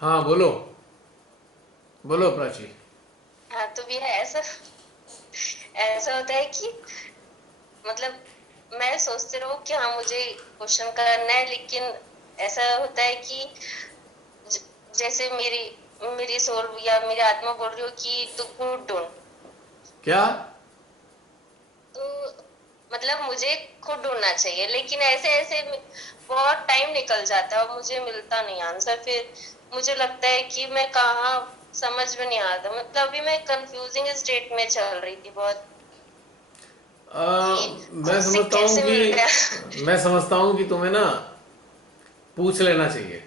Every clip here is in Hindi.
हाँ बोलो। बोलो प्राची। हाँ तो भी है ऐसा। ऐसा होता है कि मतलब मैं सोचते रहूं कि हाँ मुझे क्वेश्चन करना है, लेकिन ऐसा होता है कि ज, जैसे मेरी मेरी सोल या मेरी आत्मा बोल रही हो कि तू खुद ढूंढ। क्या? तो मतलब मुझे खुद ढूंढना चाहिए, लेकिन ऐसे ऐसे बहुत टाइम निकल जाता है और मुझे मिलता नहीं आंसर। फिर मुझे लगता है कि मैं कहाँ, समझ में नहीं आता। मतलब अभी मैं कंफ्यूजिंग स्टेट में चल रही थी बहुत, कि खुद मैं से समझता हूँ कैसे कि मिल गया। मैं समझता हूँ कि तुम्हें ना पूछ लेना चाहिए,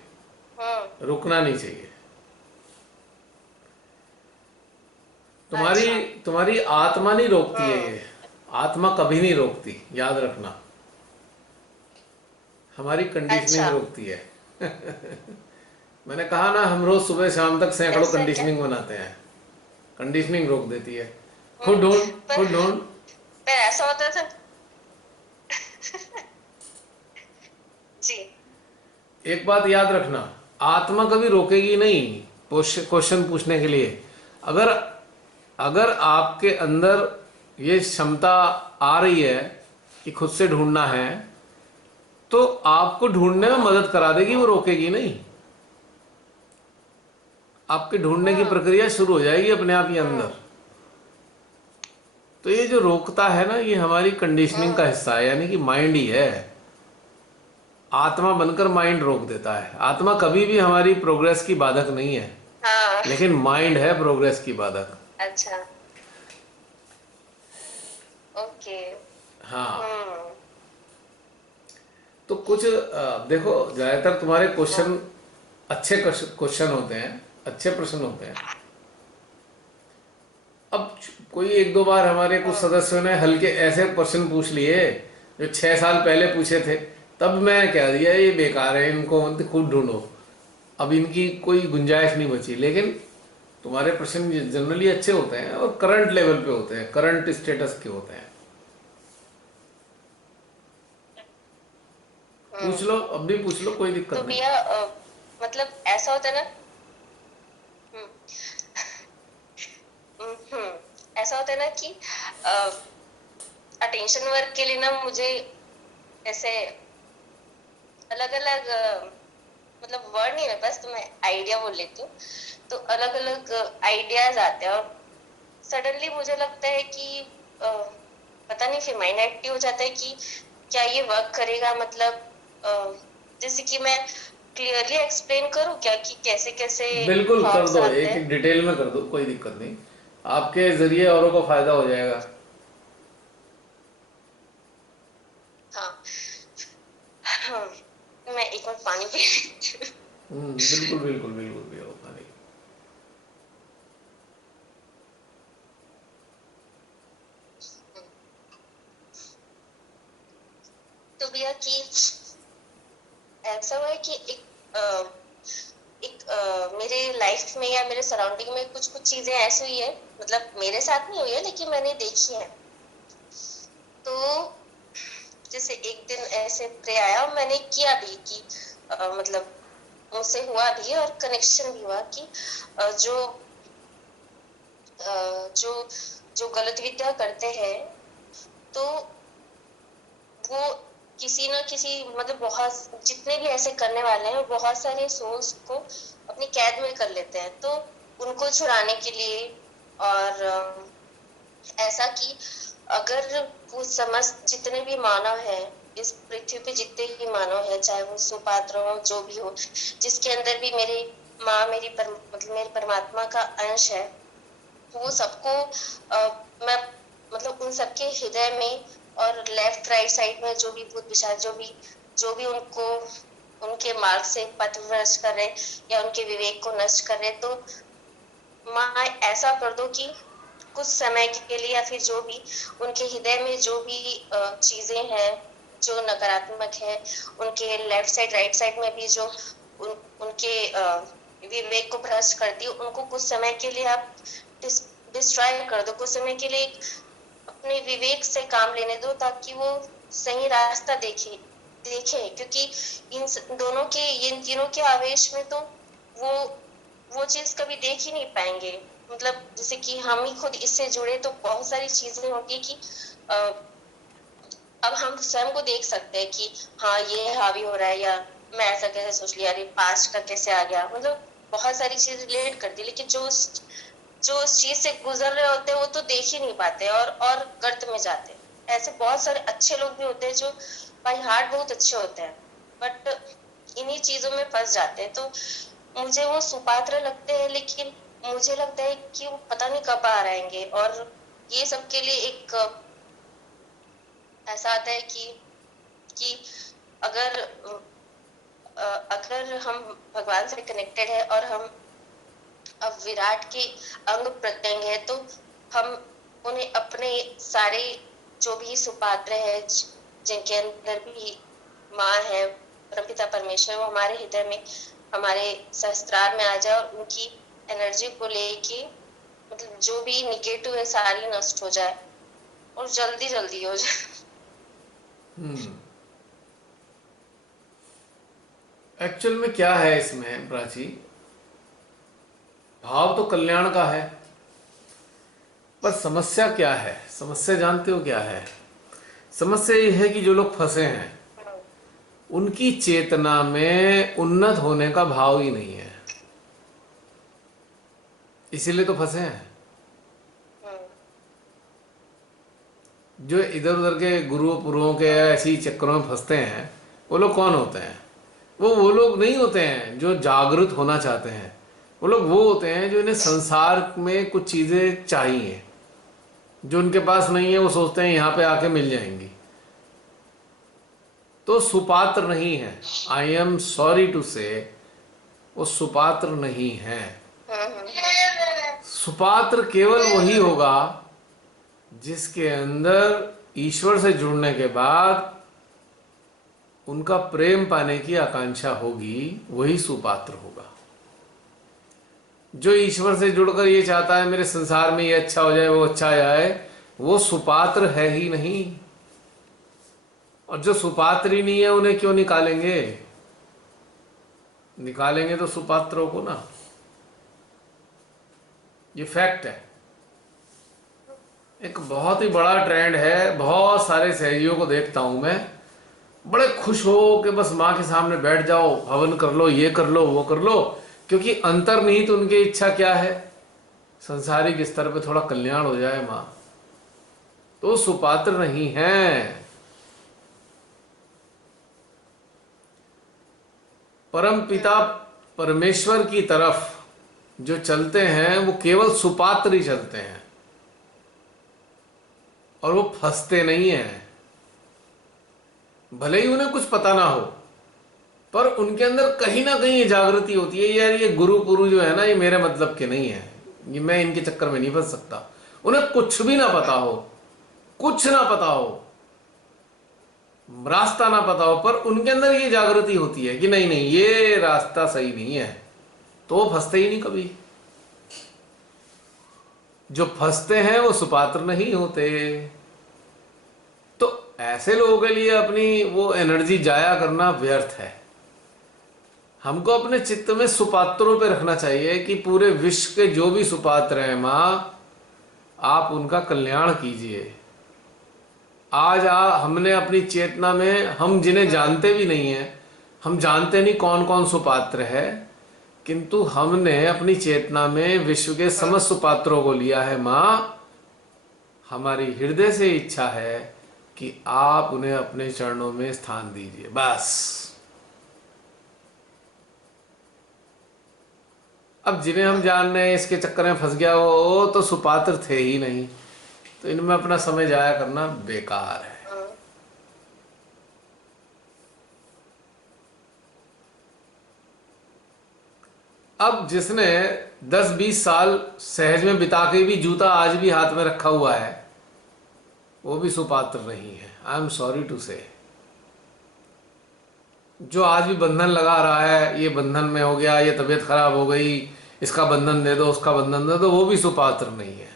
हम्म। रुकना नहीं चाहिए। तुम्हारी अच्छा। तुम्हारी आत्मा नहीं रोकती है हम्म। ये। आत्मा कभी नहीं रोकती, याद रखना। हमारी कंडीशनिंग अच्छा। रोकती है। मैंने कहा ना, हम रोज सुबह शाम तक सैकड़ों ऐसा क्या? कंडीशनिंग बनाते हैं। कंडीशनिंग रोक देती है। खुद हम्म। ढूंढ, पर खुद ढूंढ। पर ऐसा होता था। जी। एक बात याद रखना, आत्मा कभी रोकेगी नहीं क्वेश्चन पूछने के लिए। अगर अगर आपके अंदर ये क्षमता आ रही है कि खुद से ढूंढना है, तो आपको ढूंढने में हम्म। मदद करा देगी, वो रोकेगी नहीं। आपके ढूंढने की हम्म। प्रक्रिया शुरू हो जाएगी अपने आप ही हम्म। अंदर। तो ये जो रोकता है ना, ये हमारी कंडीशनिंग का हम्म। हिस्सा है, यानी कि माइंड ही है। आत्मा बनकर माइंड रोक देता है। आत्मा कभी भी हमारी प्रोग्रेस की बाधक नहीं है, हाँ। लेकिन माइंड है प्रोग्रेस की बाधक। अच्छा। ओके। हाँ। हम्म। तो कुछ देखो, ज़्यादातर तुम्हारे वो। क्वेश्चन अच्छे क्वेश्चन होते हैं, अच्छे प्रश्न होते हैं। अब कोई एक दो बार हमारे कुछ हम्म। सदस्यों ने हल्के ऐसे प्रश्न पूछ लिए जो 6 साल पहले पूछे थे, तब मैं कह दिया ये बेकार है, इनको मत खुद ढूंढो। अब इनकी कोई गुंजाइश नहीं बची। लेकिन तुम्हारे प्रश्न जनरली अच्छे होते हैं और करंट लेवल पे होते हैं, करंट स्टेटस के होते हैं। पूछ हम्म। लो, अब भी पूछ लो, कोई दिक्कत तो नहीं। भैया मतलब ऐसा होता है ना। हम्म। ऐसा होता है ना कि अटेंशन वर्क के लिए ना मुझे ऐसे अलग अलग मतलब वर्ड नहीं है बस, तो मैं आइडिया बोल लेती हूँ। तो अलग अलग आइडियाज आते हैं और सडनली मुझे लगता है कि पता नहीं, फिर माइंड एक्टिव हो जाता है कि क्या ये वर्क करेगा। मतलब अ, जैसे कि मैं क्लियरली एक्सप्लेन करूँ क्या कि कैसे कैसे बिल्कुल कर थॉट्स दो, आते एक हैं। एक डिटेल में कर दो, कोई दिक्कत नहीं। आपके जरिए औरों को फायदा हो जाएगा। हाँ। हाँ। मैं एक मिनट पानी पी लेती हूँ। बिल्कुल बिल्कुल बिल्कुल भी होता नहीं। तो भैया कि ऐसा हुआ है कि मेरे लाइफ में या मेरे सराउंडिंग में कुछ कुछ चीजें ऐसी हुई है। मतलब मेरे साथ नहीं हुई है, लेकिन मैंने देखी है। तो जैसे एक दिन ऐसे प्रे आया और मैंने किया भी कि मतलब मुझसे हुआ भी और कनेक्शन भी हुआ कि अ, जो जो जो गलत विद्या करते हैं, तो वो किसी ना किसी मतलब बहुत जितने भी ऐसे करने वाले हैं, बहुत सारे सोल्स को अपनी कैद में कर लेते हैं। तो उनको छुड़ाने के लिए और ऐसा कि अगर वो समस्त जितने भी मानव है इस पृथ्वी पे, जितने भी मानव है, चाहे वो सुपात्र हो जो भी हो, जिसके अंदर भी मेरी माँ मतलब मेरे परमात्मा का अंश है, वो सबको मैं मतलब उन सबके हृदय में और लेफ्ट राइट साइड में जो भी भूत पिशाच जो भी उनको उनके मार्ग से पथ भ्रष्ट कर रहे या उनके विवेक को नष्ट कर रहे, तो माँ ऐसा कर दो कि कुछ समय के लिए या फिर जो भी उनके हृदय में जो भी चीजें हैं जो नकारात्मक है, उनके लेफ्ट साइड राइट साइड में भी जो उनके विवेक को भ्रष्ट करती है, उनको कुछ समय के लिए आप डिस्ट्रॉय कर दो। कुछ समय के लिए अपने विवेक से काम लेने दो, ताकि वो सही रास्ता देखे देखे। क्योंकि दोनों के इन तीनों के आवेश में तो वो वो चीज कभी देख ही नहीं पाएंगे। मतलब जैसे कि हम ही खुद इससे जुड़े तो बहुत सारी चीजें होंगी कि अ, अब हम स्वयं को देख सकते हैं कि हाँ ये हावी हो रहा है, या मैं ऐसा कैसे सोच लिया, अरे पास्ट का कैसे आ गया, मतलब बहुत सारी चीज रिलेट करती, लेकिन जो उस चीज से गुजर रहे होते हैं वो तो देख ही नहीं पाते और गर्त में जाते हैं। ऐसे बहुत सारे अच्छे लोग भी होते हैं जो बाई हार्ट बहुत अच्छे होते हैं, बट इन्हीं चीजों में फंस जाते हैं। तो मुझे वो सुपात्र लगते हैं, लेकिन मुझे लगता है कि वो पता नहीं कब बाहर आएंगे। और ये सबके लिए एक ऐसा आता है कि अगर अगर हम भगवान से कनेक्टेड है और हम अब विराट के अंग प्रत्यंग है, तो हम उन्हें अपने सारे जो भी सुपात्र है, जिनके अंदर भी माँ है, परमपिता परमेश्वर, वो हमारे हृदय में, हमारे सहस्त्रार में आ जाए और उनकी एनर्जी को लेके, मतलब जो भी निगेटिव है सारी नष्ट हो जाए और जल्दी जल्दी हो जाए। एक्चुअल में क्या है इसमें प्राची, भाव तो कल्याण का है, पर समस्या क्या है? समस्या जानते हो क्या है? समस्या ये है कि जो लोग फंसे हैं उनकी चेतना में उन्नत होने का भाव ही नहीं है, इसीलिए तो फंसे हैं। जो इधर उधर के गुरुओं पुरुओं के ऐसी चक्करों में फंसते हैं, वो लोग कौन होते हैं? वो लोग नहीं होते हैं जो जागृत होना चाहते हैं। वो होते हैं जो इन्हें संसार में कुछ चीजें चाहिए, जो उनके पास नहीं है, वो सोचते हैं यहाँ पे आके मिल जाएंगी। तो सुपात्र नहीं है, आई एम सॉरी टू से, वो सुपात्र नहीं है। सुपात्र केवल वही होगा जिसके अंदर ईश्वर से जुड़ने के बाद उनका प्रेम पाने की आकांक्षा होगी, वही सुपात्र होगा। जो ईश्वर से जुड़कर ये चाहता है मेरे संसार में ये अच्छा हो जाए, वो अच्छा जाए, वो सुपात्र है ही नहीं। और जो सुपात्र ही नहीं है उन्हें क्यों निकालेंगे? निकालेंगे तो सुपात्रों को ना। ये फैक्ट है। एक बहुत ही बड़ा ट्रेंड है, बहुत सारे सहयोगियों को देखता हूं मैं, बड़े खुश हो कि बस माँ के सामने बैठ जाओ, हवन कर लो, ये कर लो, वो कर लो, क्योंकि अंतर्निहित उनकी इच्छा क्या है? संसारिक स्तर पे थोड़ा कल्याण हो जाए माँ। तो सुपात्र नहीं है। परम पिता परमेश्वर की तरफ जो चलते हैं वो केवल सुपात्र ही चलते हैं, और वो फंसते नहीं हैं। भले ही उन्हें कुछ पता ना हो, पर उनके अंदर कहीं ना कहीं ये जागृति होती है, यार ये गुरु पुरु जो है ना, ये मेरे मतलब के नहीं है, ये मैं इनके चक्कर में नहीं फंस सकता। उन्हें कुछ भी ना पता हो, कुछ ना पता हो, रास्ता ना पता हो, पर उनके अंदर ये जागृति होती है कि नहीं नहीं ये रास्ता सही नहीं है, तो वो फंसते ही नहीं कभी। जो फंसते हैं वो सुपात्र नहीं होते। तो ऐसे लोगों के लिए अपनी वो एनर्जी जाया करना व्यर्थ है। हमको अपने चित्त में सुपात्रों पे रखना चाहिए कि पूरे विश्व के जो भी सुपात्र हैं माँ, आप उनका कल्याण कीजिए। आज हमने अपनी चेतना में, हम जिन्हें जानते भी नहीं हैं, हम जानते नहीं कौन कौन सुपात्र है, किंतु हमने अपनी चेतना में विश्व के समस्त सुपात्रों को लिया है माँ। हमारी हृदय से इच्छा है कि आप उन्हें अपने चरणों में स्थान दीजिए, बस। अब जिन्हें हम जान रहे हैं इसके चक्कर में फंस गया, वो तो सुपात्र थे ही नहीं, तो इनमें अपना समय जाया करना बेकार है। अब जिसने 10-20 साल सहज में बिता के भी जूता आज भी हाथ में रखा हुआ है, वो भी सुपात्र नहीं है, आई एम सॉरी टू से। जो आज भी बंधन लगा रहा है, ये बंधन में हो गया, ये तबीयत खराब हो गई, इसका बंधन दे दो, उसका बंधन दे दो, वो भी सुपात्र नहीं है।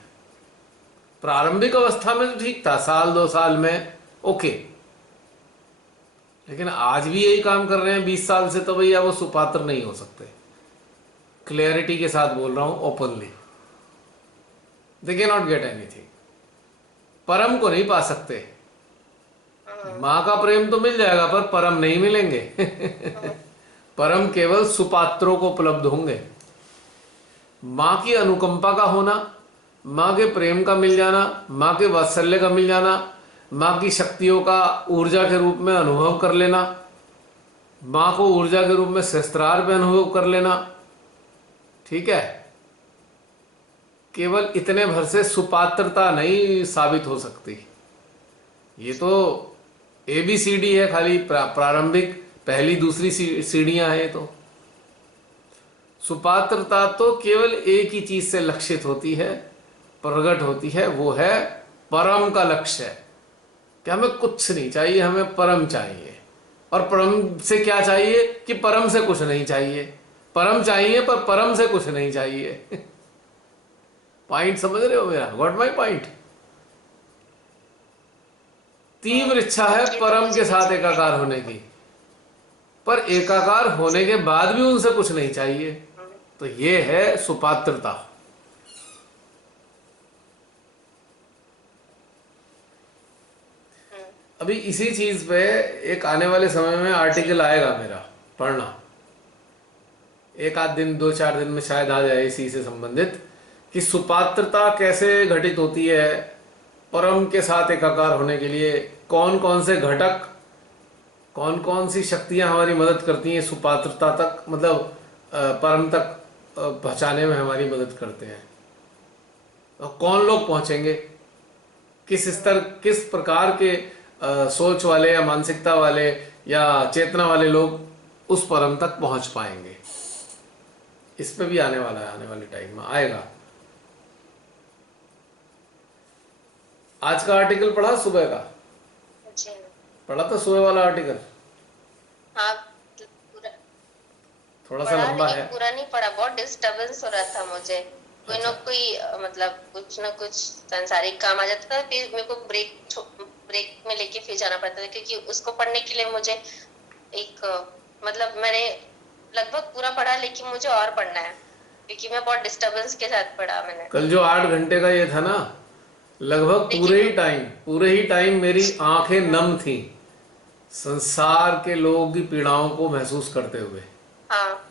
प्रारंभिक अवस्था में तो ठीक था, 1-2 साल में ओके, लेकिन आज भी यही काम कर रहे हैं 20 साल से, तो भैया वो सुपात्र नहीं हो सकते। क्लियरिटी के साथ बोल रहा हूं, openly, they can not get anything. परम को नहीं पा सकते। माँ का प्रेम तो मिल जाएगा पर परम नहीं मिलेंगे। परम केवल सुपात्रों को उपलब्ध होंगे। माँ की अनुकंपा का होना, माँ के प्रेम का मिल जाना, माँ के वात्सल्य का मिल जाना, माँ की शक्तियों का ऊर्जा के रूप में अनुभव कर लेना, माँ को ऊर्जा के रूप में शस्त्रार में अनुभव कर लेना, ठीक है, केवल इतने भर से सुपात्रता नहीं साबित हो सकती। ये तो ABCD है, खाली प्रारंभिक पहली दूसरी सीढ़ियां हैं। तो सुपात्रता तो केवल एक ही चीज से लक्षित होती है, प्रकट होती है, वो है परम का लक्ष्य है कि हमें कुछ नहीं चाहिए, हमें परम चाहिए। और परम से क्या चाहिए कि परम से कुछ नहीं चाहिए। परम चाहिए पर परम से कुछ नहीं चाहिए। पॉइंट समझ रहे हो मेरा? Got my point? तीव्र इच्छा है परम के साथ एकाकार होने की, पर एकाकार होने के बाद भी उनसे कुछ नहीं चाहिए। तो ये है सुपात्रता। अभी इसी चीज पे एक आने वाले समय में आर्टिकल आएगा मेरा, पढ़ना। एक आध दिन, 2-4 दिन में शायद आ जाए इसी से संबंधित, कि सुपात्रता कैसे घटित होती है। परम के साथ एकाकार होने के लिए कौन कौन से घटक, कौन कौन सी शक्तियां हमारी मदद करती हैं सुपात्रता तक, मतलब परम तक पहुंचाने में हमारी मदद करते हैं। और कौन लोग पहुंचेंगे, किस स्तर, किस प्रकार के सोच वाले या मानसिकता वाले या चेतना वाले लोग उस परम तक पहुंच पाएंगे। इस पे भी आने वाला है, आने वाले टाइम में आएगा। आज का आर्टिकल पढ़ा सुबह का? जी पढ़ा था सुबह वाला आर्टिकल? हाँ, पूरा थोड़ा सा पढ़ा लंबा लेकिन है। पूरा नहीं पढ़ा, बहुत डिस्टरबेंस हो रहा था मुझे। कोई अच्छा। ना कोई मतलब कुछ ना कुछ सांसारिक काम आ जाता था, फिर मेरे को ब्रेक में लेके फिर जाना पड़ता था, क्योंकि उसको पढ़ने के लिए मुझे एक मतलब मैंने लगभग पूरा पढ़ा, लेकिन मुझे और पढ़ना है, क्योंकि मैं बहुत डिस्टरबेंस के साथ पढ़ा मैंने। कल जो 8 घंटे का ये था ना, लगभग लेकिन पूरे ही टाइम मेरी आंखें नम थी संसार के लोगों की पीड़ाओं को महसूस करते हुए। हाँ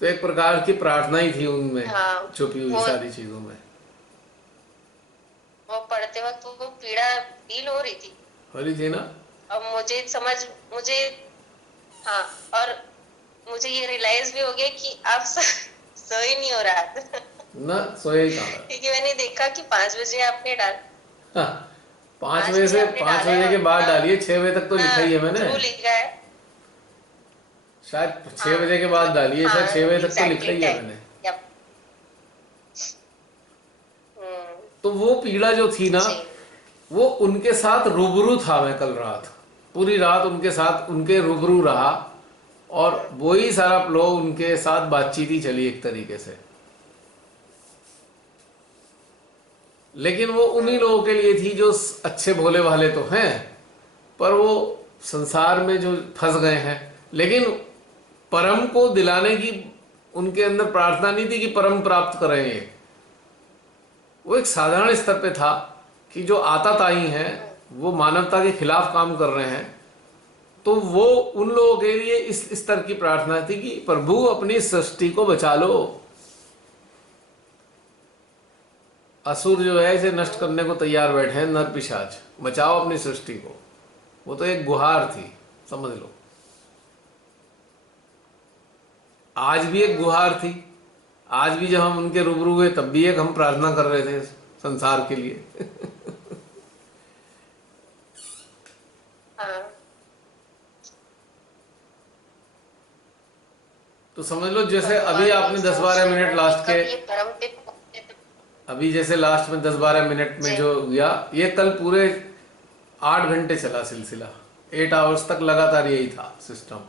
तो एक प्रकार की प्रार्थना ही थी उनमें हाँ, छुपी हुई वो सारी चीजों में। वो पढ़ते वक्त वो पीड़ा फील हो रही थी। हो रही थी ना? अब मुझे हाँ, और मुझे ये रियलाइज भी हो गया कि आप सो ही नहीं हो रहा था। ना सोए ही कहाँ? क्योंकि मैंने देखा कि 5 बजे आपने डाल हाँ, 5 5 बजे बजे से आपने 5 डाला है, बजे के और बाद इतना डालिए, 6 बजे तक तो लिखा ही है मैंने। थ्रू लिखा है। शायद 6 हाँ बजे के बाद मतलब डालिए, हाँ, शायद 6 बजे तक तो लिखा एग्जैक्टली ही है टाइम। मैंने। यप। तो वो पीड़ा जो थी ना, जी वो उनके साथ रूबरू था। मैं कल रात पूरी रात उनके साथ, उनके रूबरू रहा, और वही सारा फ्लो उनके साथ बातचीत ही चली एक तरीके से। लेकिन वो उन्हीं लोगों के लिए थी जो अच्छे भोले भाले तो हैं, पर वो संसार में जो फंस गए हैं। लेकिन परम को दिलाने की उनके अंदर प्रार्थना नहीं थी कि परम प्राप्त करें। ये वो एक साधारण स्तर पे था कि जो आताताई हैं वो मानवता के खिलाफ काम कर रहे हैं। तो वो उन लोगों के लिए इस स्तर की प्रार्थना थी कि प्रभु अपनी सृष्टि को बचा लो, असुर जो है इसे नष्ट करने को तैयार बैठे हैं, नर पिशाच, बचाओ अपनी सृष्टि को। वो तो एक गुहार थी, समझ लो। आज भी एक गुहार थी। आज भी जब हम उनके रूबरू हुए तब भी एक हम प्रार्थना कर रहे थे संसार के लिए। हाँ तो समझ लो जैसे अभी भगवान भी आपने सोच 10-12 रहे मिनट हैं कि लास्ट के, कब ये परम पे पहुंचे तो। अभी जैसे लास्ट में 10-12 मिनट में जी जो गया, ये कल पूरे 8 घंटे चला सिलसिला। 8 आवर्स तक लगातार यही था सिस्टम।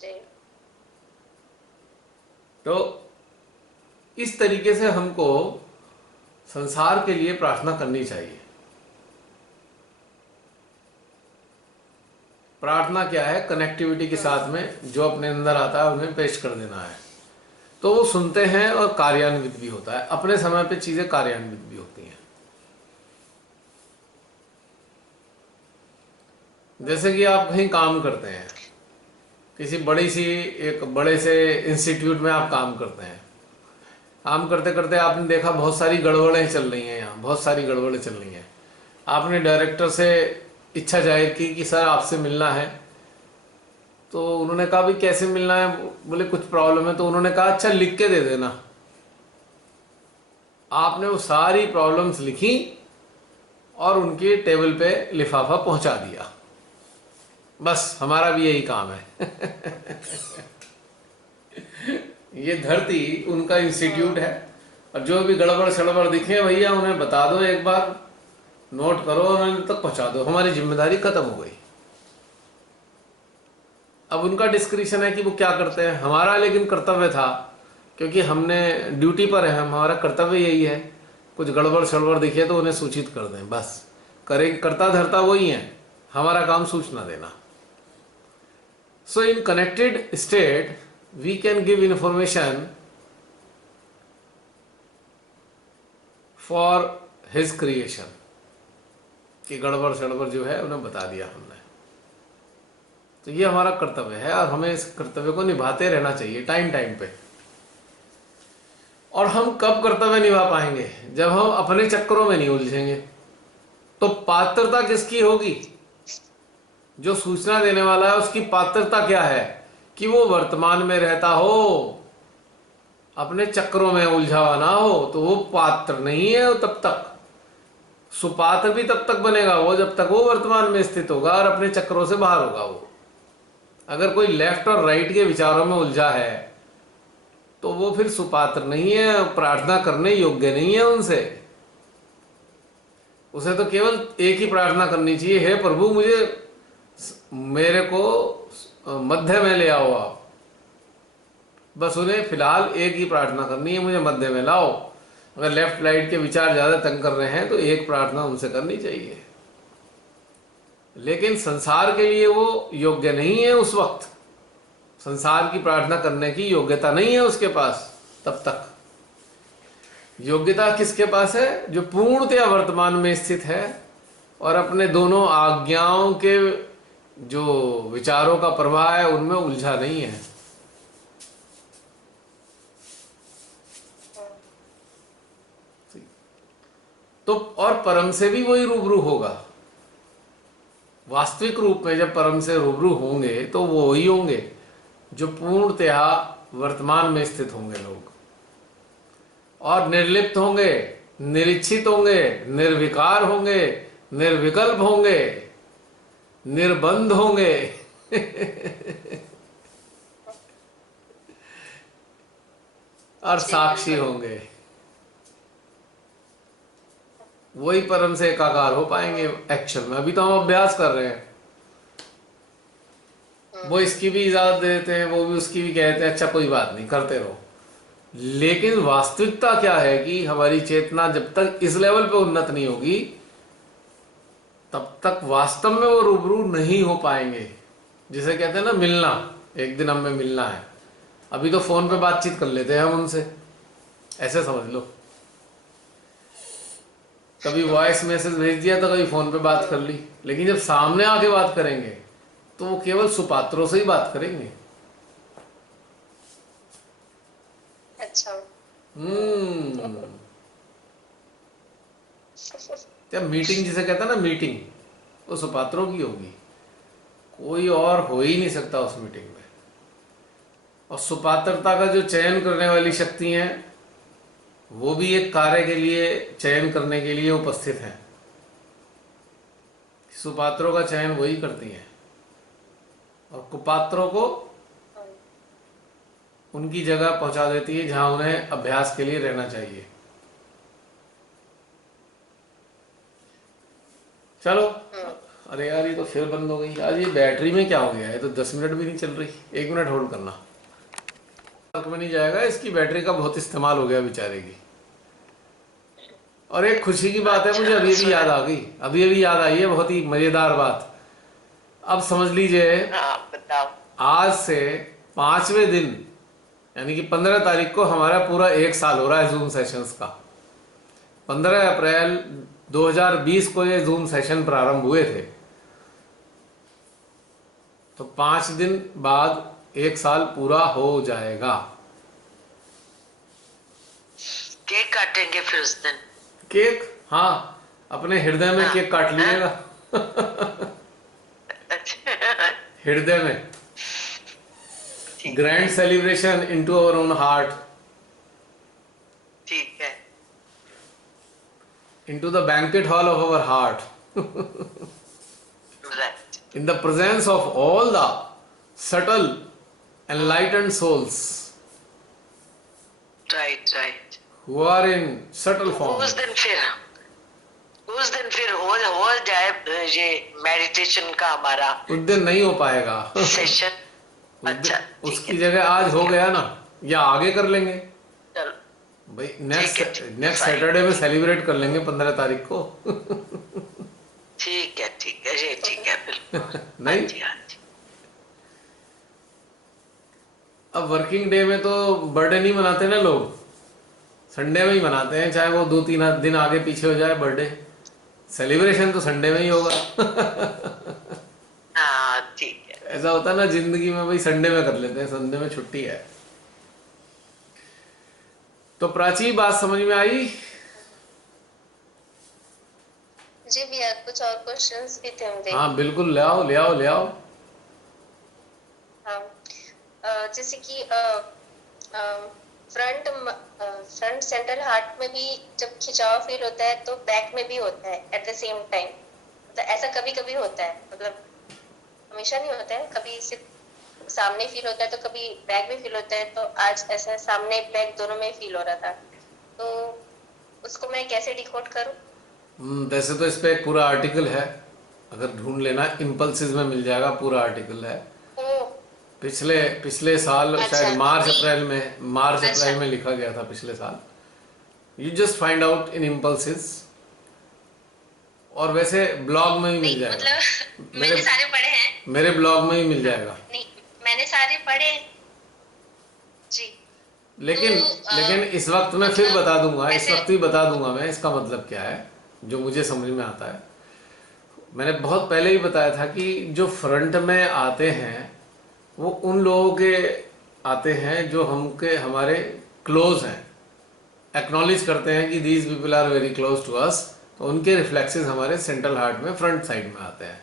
जी तो इस तरीके से हमको संसार के लिए प्रार्थना करनी चाहिए। प्रार्थना क्या है, कनेक्टिविटी के साथ में जो अपने अंदर आता है उन्हें पेश कर देना है। तो वो सुनते हैं और कार्यान्वित भी होता है, अपने समय पे चीजें कार्यान्वित भी होती हैं। जैसे कि आप कहीं काम करते हैं, किसी एक बड़े से इंस्टीट्यूट में आप काम करते हैं। काम करते करते आपने देखा बहुत सारी गड़बड़ें चल रही हैं, यहाँ बहुत सारी गड़बड़ें चल रही हैं। आपने डायरेक्टर से इच्छा जाहिर की कि सर आपसे मिलना है। तो उन्होंने कहा भी कैसे मिलना है, बोले कुछ प्रॉब्लम है। तो उन्होंने कहा अच्छा लिख के दे देना। आपने वो सारी प्रॉब्लम्स लिखी और उनके टेबल पे लिफाफा पहुंचा दिया। बस हमारा भी यही काम है। ये धरती उनका इंस्टीट्यूट है, और जो भी गड़बड़ सड़बड़ दिखे भैया उन्हें बता दो, एक बार नोट करो और उन्हें तक पहुंचा दो, हमारी जिम्मेदारी खत्म हो गई। अब उनका डिस्क्रिप्शन है कि वो क्या करते हैं, हमारा लेकिन कर्तव्य था, क्योंकि हमने ड्यूटी पर है, हमारा कर्तव्य यही है, कुछ गड़बड़ सड़बड़ दिखे तो उन्हें सूचित कर दें। बस करें, करता धरता वही है, हमारा काम सूचना देना। So in connected state we can give information for his creation, कि गड़बड़ सड़बड़ जो है उन्हें बता दिया हमने। तो ये हमारा कर्तव्य है और हमें इस कर्तव्य को निभाते रहना चाहिए टाइम टाइम पे। और हम कब कर्तव्य निभा पाएंगे, जब हम अपने चक्करों में नहीं उलझेंगे। तो पात्रता किसकी होगी, जो सूचना देने वाला है उसकी पात्रता क्या है, कि वो वर्तमान में रहता हो, अपने चक्रों में उलझा हुआ ना हो। तो वो पात्र नहीं है वो तब तक, सुपात्र भी तब तक बनेगा वो जब तक वो वर्तमान में स्थित होगा और अपने चक्रों से बाहर होगा। वो अगर कोई लेफ्ट और राइट के विचारों में उलझा है तो वो फिर सुपात्र नहीं है, प्रार्थना करने योग्य नहीं है उनसे। उसे तो केवल एक ही प्रार्थना करनी चाहिए, हे प्रभु मेरे को मध्य में ले आओ आप। बस उन्हें फिलहाल एक ही प्रार्थना करनी है, मुझे मध्य में लाओ। अगर लेफ्ट राइट के विचार ज्यादा तंग कर रहे हैं तो एक प्रार्थना उनसे करनी चाहिए, लेकिन संसार के लिए वो योग्य नहीं है। उस वक्त संसार की प्रार्थना करने की योग्यता नहीं है उसके पास। तब तक योग्यता किसके पास है, जो पूर्णतया वर्तमान में स्थित है और अपने दोनों आज्ञाओं के जो विचारों का प्रवाह है उनमें उलझा नहीं है। तो और परम से भी वही रूबरू होगा। वास्तविक रूप में जब परम से रूबरू होंगे तो वो वही होंगे जो पूर्णतया वर्तमान में स्थित होंगे लोग, और निर्लिप्त होंगे, निरीक्षित होंगे, निर्विकार होंगे, निर्विकल्प होंगे, निर्बंध होंगे। और साक्षी होंगे। वही परम से एकाकार हो पाएंगे एक्चुअल में। अभी तो हम अभ्यास कर रहे हैं, वो इसकी भी इजाजत देते हैं, वो भी उसकी भी कहते हैं, अच्छा कोई बात नहीं करते रहो। लेकिन वास्तविकता क्या है कि हमारी चेतना जब तक इस लेवल पे उन्नत नहीं होगी तब तक वास्तव में वो रूबरू नहीं हो पाएंगे। जिसे कहते हैं ना मिलना, एक दिन हमें मिलना है। अभी तो फोन पे बातचीत कर लेते हैं हम उनसे, ऐसे समझ लो। कभी वॉइस मैसेज भेज दिया तो कभी फोन पे बात कर ली, लेकिन जब सामने आके बात करेंगे तो वो केवल सुपात्रों से ही बात करेंगे। अच्छा। जब मीटिंग जिसे कहते हैं ना, मीटिंग वो सुपात्रों की होगी, कोई और हो ही नहीं सकता उस मीटिंग में। और सुपात्रता का जो चयन करने वाली शक्ति है वो भी एक कार्य के लिए चयन करने के लिए उपस्थित है। सुपात्रों का चयन वही करती है और कुपात्रों को उनकी जगह पहुंचा देती है जहां उन्हें अभ्यास के लिए रहना चाहिए। चलो, अरे यार ये तो फिर बंद हो गई आज। ये बैटरी में क्या हो गया है, तो 10 मिनट भी नहीं चल रही। 1 मिनट होल्ड करना, फर्क में नहीं जाएगा। इसकी बैटरी का बहुत इस्तेमाल हो गया बेचारे की। और एक खुशी की बात है, मुझे अभी भी याद आ गई, अभी याद आई है, बहुत ही मजेदार बात। अब समझ लीजिए, हाँ बताओ। आज से 5वें दिन यानी कि 15 तारीख को हमारा पूरा 1 साल हो रहा है जूम सेशंस का। 15 अप्रैल 2020 को ये जूम सेशन प्रारंभ हुए थे, तो 5 दिन बाद 1 साल पूरा हो जाएगा। केक काटेंगे फिर उस दिन। केक, हाँ, अपने हृदय में हाँ केक काट हाँ। लीजिएगा। अच्छा हृदय में ठीक ग्रैंड है celebration into our own heart, ठीक है। into the banquet hall of our heart, right in the presence of all the subtle enlightened souls right right. who are in subtle तो form. उस दिन फिर हो जाए ये मेडिटेशन का हमारा उस दिन नहीं हो पाएगा। सेशन। अच्छा ठीक उसकी है जगह आज हो गया ना, या आगे कर लेंगे चलो भाई। ठीक है नेक्स्ट फाइन सैटरडे में सेलिब्रेट कर लेंगे 15 तारीख को। ठीक है ये ठीक है बिल्कुल। हाँ नहीं, जी हाँ जी। अब वर्किंग डे में तो बर्थडे नहीं मनाते ना लोग, संडे में ही मनाते हैं, चाहे वो 2-3 दिन आगे पीछे हो जाए बर्थडे। सेलिब्रेशन तो संडे में ही होगा। हाँ ठीक है। ऐसा होता है ना जिंदगी में, भाई संडे में कर लेते हैं, संडे में छुट्टी है। तो प्राची, बात समझ में आई? जी भैया, कुछ और क्वेश्चंस भी थे मेरे। हाँ बिल्कुल, ले आओ ले आओ ले आओ। हाँ, जैसे कि फ्रंट सेंट्रल हार्ट में भी जब खिंचाव फील होता है तो बैक में भी होता है एट द सेम टाइम। मतलब ऐसा कभी कभी होता है, मतलब हमेशा नहीं होता है, कभी सिर्फ सामने फील होता है तो कभी बैक में फील होता है। तो आज ऐसा सामने बैक दोनों में फील हो रहा था, तो उसको मैं कैसे डिकोड करूं? वैसे तो इस पे एक पूरा आर्टिकल है, अगर ढूंढ लेना इम्पल्सिस में मिल जाएगा, पूरा आर्टिकल है। ओ पिछले पिछले साल अच्छा, शायद मार्च नहीं, अप्रैल में, मार्च अच्छा अप्रैल में लिखा गया था पिछले साल। You just find out in impulses, और वैसे ब्लॉग में भी मिल नहीं, जाएगा। मतलब मेरे मैंने सारे पढ़े हैं। मेरे ब्लॉग में भी मिल जाएगा। नहीं, मैंने सारे पढ़े जी। लेकिन तो लेकिन इस वक्त मैं फिर मतलब बता दूंगा, इस ऐसे वक्त ही बता दूंगा मैं इसका मतलब क्या है, जो मुझे समझ में आता है। मैंने बहुत पहले ही बताया था कि जो फ्रंट में आते हैं वो उन लोगों के आते हैं जो हमारे क्लोज हैं, एक्नॉलेज करते हैं कि these people are very close to us, तो उनके रिफ्लेक्सेस हमारे सेंट्रल हार्ट में फ्रंट साइड में आते हैं।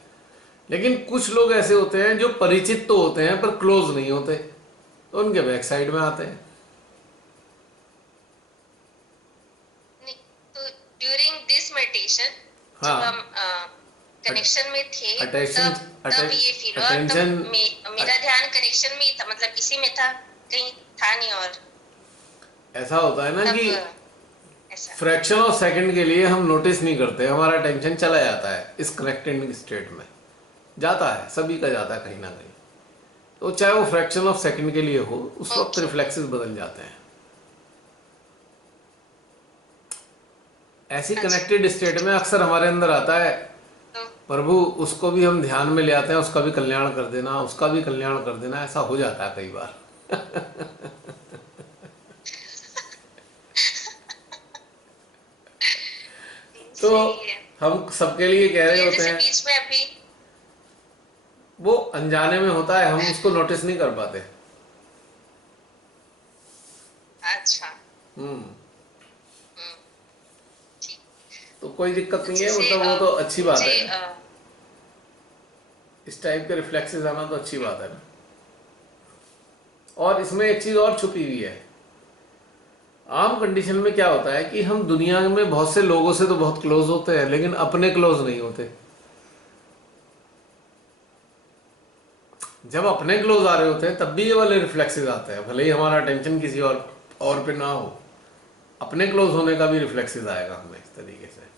लेकिन कुछ लोग ऐसे होते हैं जो परिचित तो होते हैं पर क्लोज नहीं होते, तो उनके बैक साइड में आते हैं। नहीं, तो ड्यूरिंग दिस मेडिटेशन हाँ, जब हम कनेक्शन में थे अटेंशन तब ये फील हुआ। अटेंशन तब मेरा ध्यान कनेक्शन में ही था, मतलब इसी में था, कहीं था नहीं। और ऐसा होता है ना तब कि ऐसा फ्रैक्शन ऑफ सेकंड के लिए हम नोटिस नहीं करते, हमारा टेंशन चला जाता है इस कनेक्टेड स्टेट में, जाता है, सभी का जाता है कहीं ना कहीं। तो चाहे वो फ्रैक्शन ऑफ सेकंड के लिए हो, उस वक्त ओके। रिफ्लेक्सेस बदल जाते हैं। ऐसी अच्छा, कनेक्टेड स्टेट में अक्सर हमारे अंदर आता है, तो प्रभु उसको भी हम ध्यान में ले आते हैं, उसका भी कल्याण कर देना, उसका भी कल्याण कर देना। ऐसा हो जाता है कई बार। तो सही है हम सबके लिए कह रहे भैया। होते जैसे हैं, बीच में अभी वो अनजाने में होता है, हम उसको नोटिस नहीं कर पाते। अच्छा, हम्म, ठीक। तो कोई दिक्कत नहीं है, जैसे मतलब वो तो अच्छी बात मुझे है। इस टाइप के रिफ्लेक्सेस आना तो अच्छी बात है ना। और इसमें एक चीज और छुपी हुई है। आम कंडीशन में क्या होता है कि हम दुनिया में बहुत से लोगों से तो बहुत क्लोज होते हैं, लेकिन अपने क्लोज नहीं होते। जब अपने क्लोज आ रहे होते हैं तब भी ये वाले रिफ्लेक्सेस आते हैं, भले ही हमारा अटेंशन किसी और पे ना हो, अपने क्लोज होने का भी रिफ्लेक्सेस आएगा हमें इस तरीके से।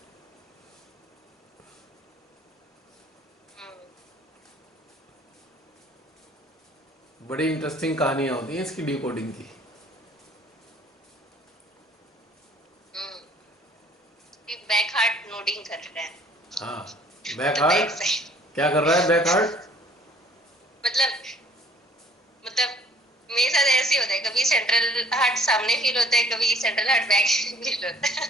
बड़ी इंटरेस्टिंग कहानियां होती हैं इसकी डिकोडिंग की। बैक हार्ट नोडिंग कर रहा है। हाँ, back the back heart side. क्या कर रहा है? बैक हार्ट मतलब मेरे साथ ऐसे होता है, कभी सेंट्रल हार्ट सामने फील होता है, कभी सेंट्रल हार्ट बैक फील होता है।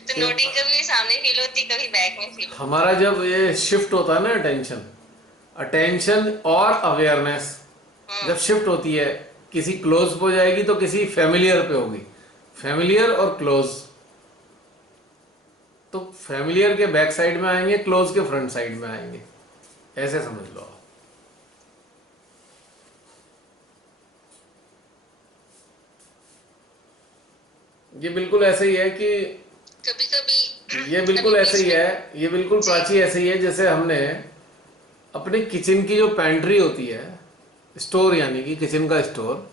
तो कि नोटिंग कभी सामने फील होती है, कभी बैक में फील होती हमारा जब ये शिफ्ट होता है ना, अटेंशन, अटेंशन और अवेयरनेस है। जब शिफ्ट होती है, किसी क्लोज पे हो जाएगी तो किसी फेमिलियर पे होगी, फेमिलियर और क्लोज। तो फेमिलियर के बैक साइड में आएंगे, क्लोज के फ्रंट साइड में आएंगे, ऐसे समझ लो आप। ये बिल्कुल ऐसे ही है कि कभी कभी ये बिल्कुल कभी ऐसे बीच ही में। है, ये बिल्कुल जी। प्राची ऐसे ही है जैसे हमने अपनी किचन की जो पैंट्री होती है, स्टोर यानी कि किचन का स्टोर,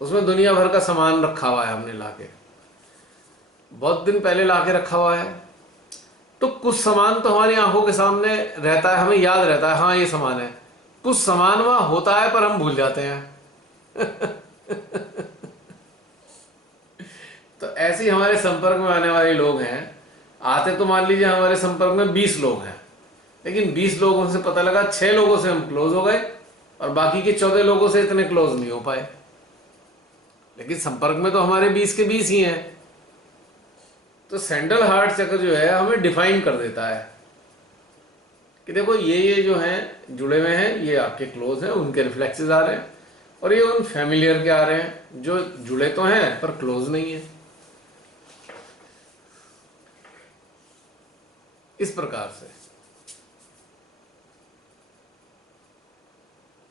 उसमें दुनिया भर का सामान रखा हुआ है, हमने लाके बहुत दिन पहले लाके रखा हुआ है। तो कुछ सामान तो हमारी आंखों के सामने रहता है, हमें याद रहता है हाँ ये सामान है, कुछ सामान वहां होता है पर हम भूल जाते हैं। तो ऐसे ही हमारे संपर्क में आने वाले लोग हैं, आते तो मान लीजिए हमारे संपर्क में 20 लोग हैं, लेकिन 20 लोगों से पता लगा 6 लोगों से हम क्लोज हो गए और बाकी के 14 लोगों से इतने क्लोज नहीं हो पाए, लेकिन संपर्क में तो हमारे 20 के 20 ही हैं। तो सेंट्रल हार्ट चक्र जो है हमें डिफाइन कर देता है कि देखो ये जो हैं जुड़े हुए हैं, ये आपके क्लोज हैं, उनके रिफ्लेक्सेस आ रहे हैं, और ये उन फैमिलियर के आ रहे हैं जो जुड़े तो हैं पर क्लोज नहीं है। इस प्रकार से